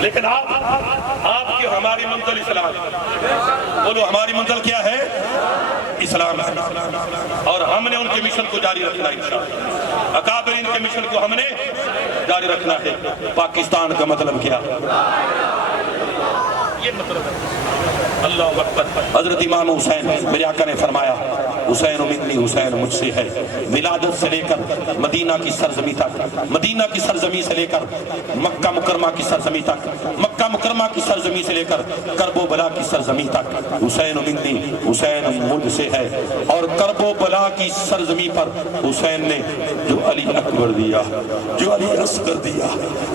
لیکن آپ کی ہماری منزل اسلام ہے، بولو ہماری منزل کیا ہے؟ اسلام ہے، اور ہم نے ان کے مشن کو جاری رکھنا ہے انشاءاللہ، اکابرین کے مشن کو ہم نے جاری رکھنا ہے۔ پاکستان کا مطلب کیا؟ یہ مطلب ہے اللہ اکبر۔ حضرت امام حسین، میرے آقا نے فرمایا حسین منی، حسین مجھ سے ہے، ولادت سے لے کر مدینہ کی سرزمین تک، مدینہ کی سرزمین سے لے کر مکہ مکرمہ کی سرزمین تک، مکہ مکرمہ کی سرزمین سے لے کر کرب و بلا کی سرزمین تک، حسین منی، حسین مجھ سے ہے، اور کرب و بلا کی سرزمین پر حسین نے جو علی اکبر دیا، جو علی اصغر دیا،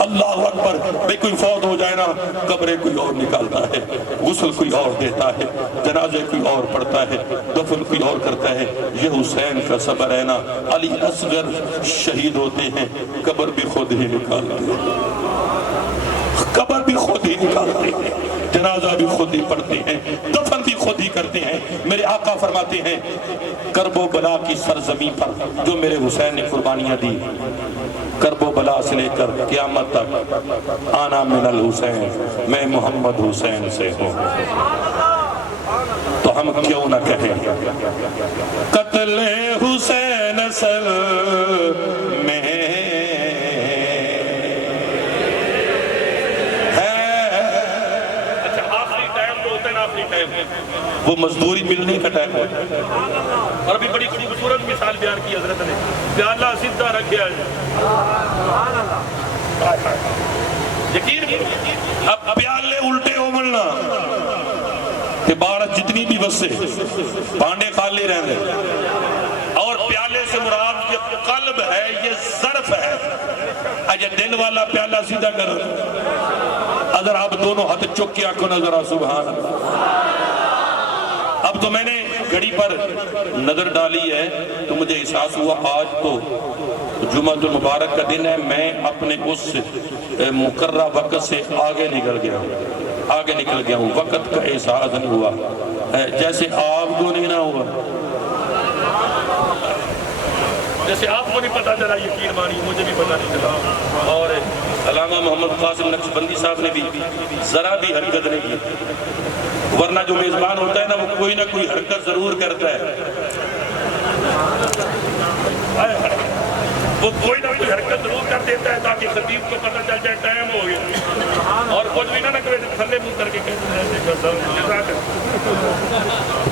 اللہ اکبر۔ بھئی کوئی فوت ہو جائے نا، قبریں کوئی اور نکالتا ہے، غسل کوئی اور دیتا ہے، جنازے کوئی اور پڑھتا ہے، دفن کوئی اور کرتا ہے، یہ حسین کا صبر ہے نا۔ علی اصغر شہید ہوتے ہیں، قبر بھی خود ہی نکالتے ہیں، قبر بھی خود ہی نکالتے ہیں، جنازہ بھی خود ہی پڑھتے ہیں، دفن بھی خود ہی کرتے ہیں۔ میرے آقا فرماتے ہیں کرب و بلا کی سرزمین پر جو میرے حسین نے قربانیاں دی، کرب و بلا سے لے کر قیامت تک، آنا من الحسین، میں محمد حسین سے ہوں، تو ہم کیوں نہ کہیں قتل حسین اصل میں وہ مزدوری ملنے کا ٹائم ہوتا ہے، اور ابھی بڑی خوبصورت مثال بیان کی حضرت نے، پیالہ سیدھا رکھیا ہے، یقین اب پیالہ مصیبت سے پانڈے خالی رہ گئے، اور پیالے سے مراد یہ قلب ہے، یہ ظرف ہے۔ اجے دل والا پیالہ سیدھا کرو، اگر آپ دونوں ہاتھ چک کے آنکھوں نظر آ، سبحان اللہ۔ اب تو میں نے گھڑی پر نظر ڈالی ہے تو مجھے احساس ہوا آج تو جمعہ المبارک کا دن ہے، میں اپنے اس مقررہ وقت سے آگے نکل گیا ہوں، وقت کا احساس نہیں ہوا، جیسے آپ کو نہیں نہ ہوا، جیسے آپ کو نہیں پتا چلا، یقین مانی مجھے بھی پتا نہیں چلا۔ اور علامہ محمد قاسم نقشبندی صاحب نے بھی ذرا بھی حرکت نہیں کی، ورنہ جو میزبان ہوتا ہے نا وہ کوئی نہ کوئی حرکت ضرور کرتا ہے، وہ کوئی نہ کوئی حرکت ضرور کر دیتا ہے تاکہ خطیب کو پتہ چل جائے ٹائم ہو گیا، اور کچھ بھی نہ کوئی تھلے منہ کر کے کہتے ہیں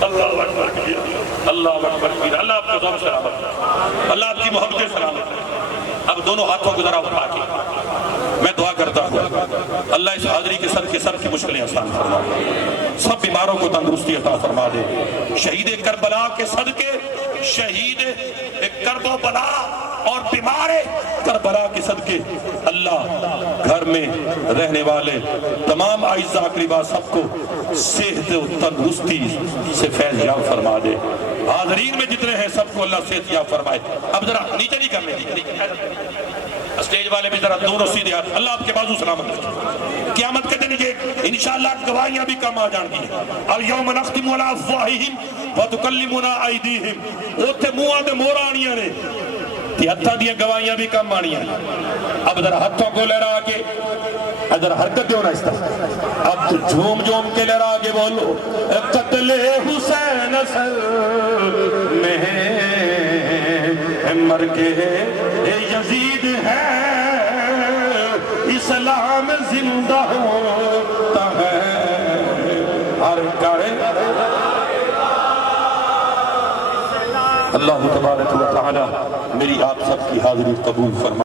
اللہ اکبر کبیر، اللہ اکبر کبیر، اللہ آپ کو ذوق سلامت، اللہ آپ کی محبت سلامت۔ اب دونوں ہاتھوں کو ذرا اٹھا کے میں دعا کرتا ہوں اللہ اس حاضری کے صدقے سب کی مشکلیں آسان فرما دے، سب بیماروں کو تندرستی عطا فرما دے، شہید کربلا کے صدقے، شہید کرب و بلا اور بیمار کربلا کے صدقے اللہ گھر میں رہنے والے تمام اعزاء اقربا سب کو صحت و تندرستی سے فیض یاب فرما دے، حاضرین میں جتنے ہیں سب کو اللہ صحت یاب فرمائے۔ اب ذرا نیچے نہیں کرنے دی، اسٹیج والے بھی ذرا دونوں سیدھے ہاتھ، اللہ آپ کے بازو سلامت رکھے، قیامت کے دن یہ انشاءاللہ گواہیاں بھی کم آ جان گی، الیوم نختم علی افواہہم وتکلمنا ایدیہم، اوتھے منہاں تے مورا آنیاں نے تے ہتھاں دیاں گواہیاں بھی کم آنیاں۔ اب ذرا ہتھوں کو لہرا کے ذرا حرکت دیو نا اس طرح، اب تو جھوم جھوم کے لہرا کے بولو قتل حسین اثر میں مر کے یزید ہے، اسلام زندہ ہوتا ہے ہر کرے۔ اللہ تبارک و تعالی میری آپ سب کی حاضری قبول فرما۔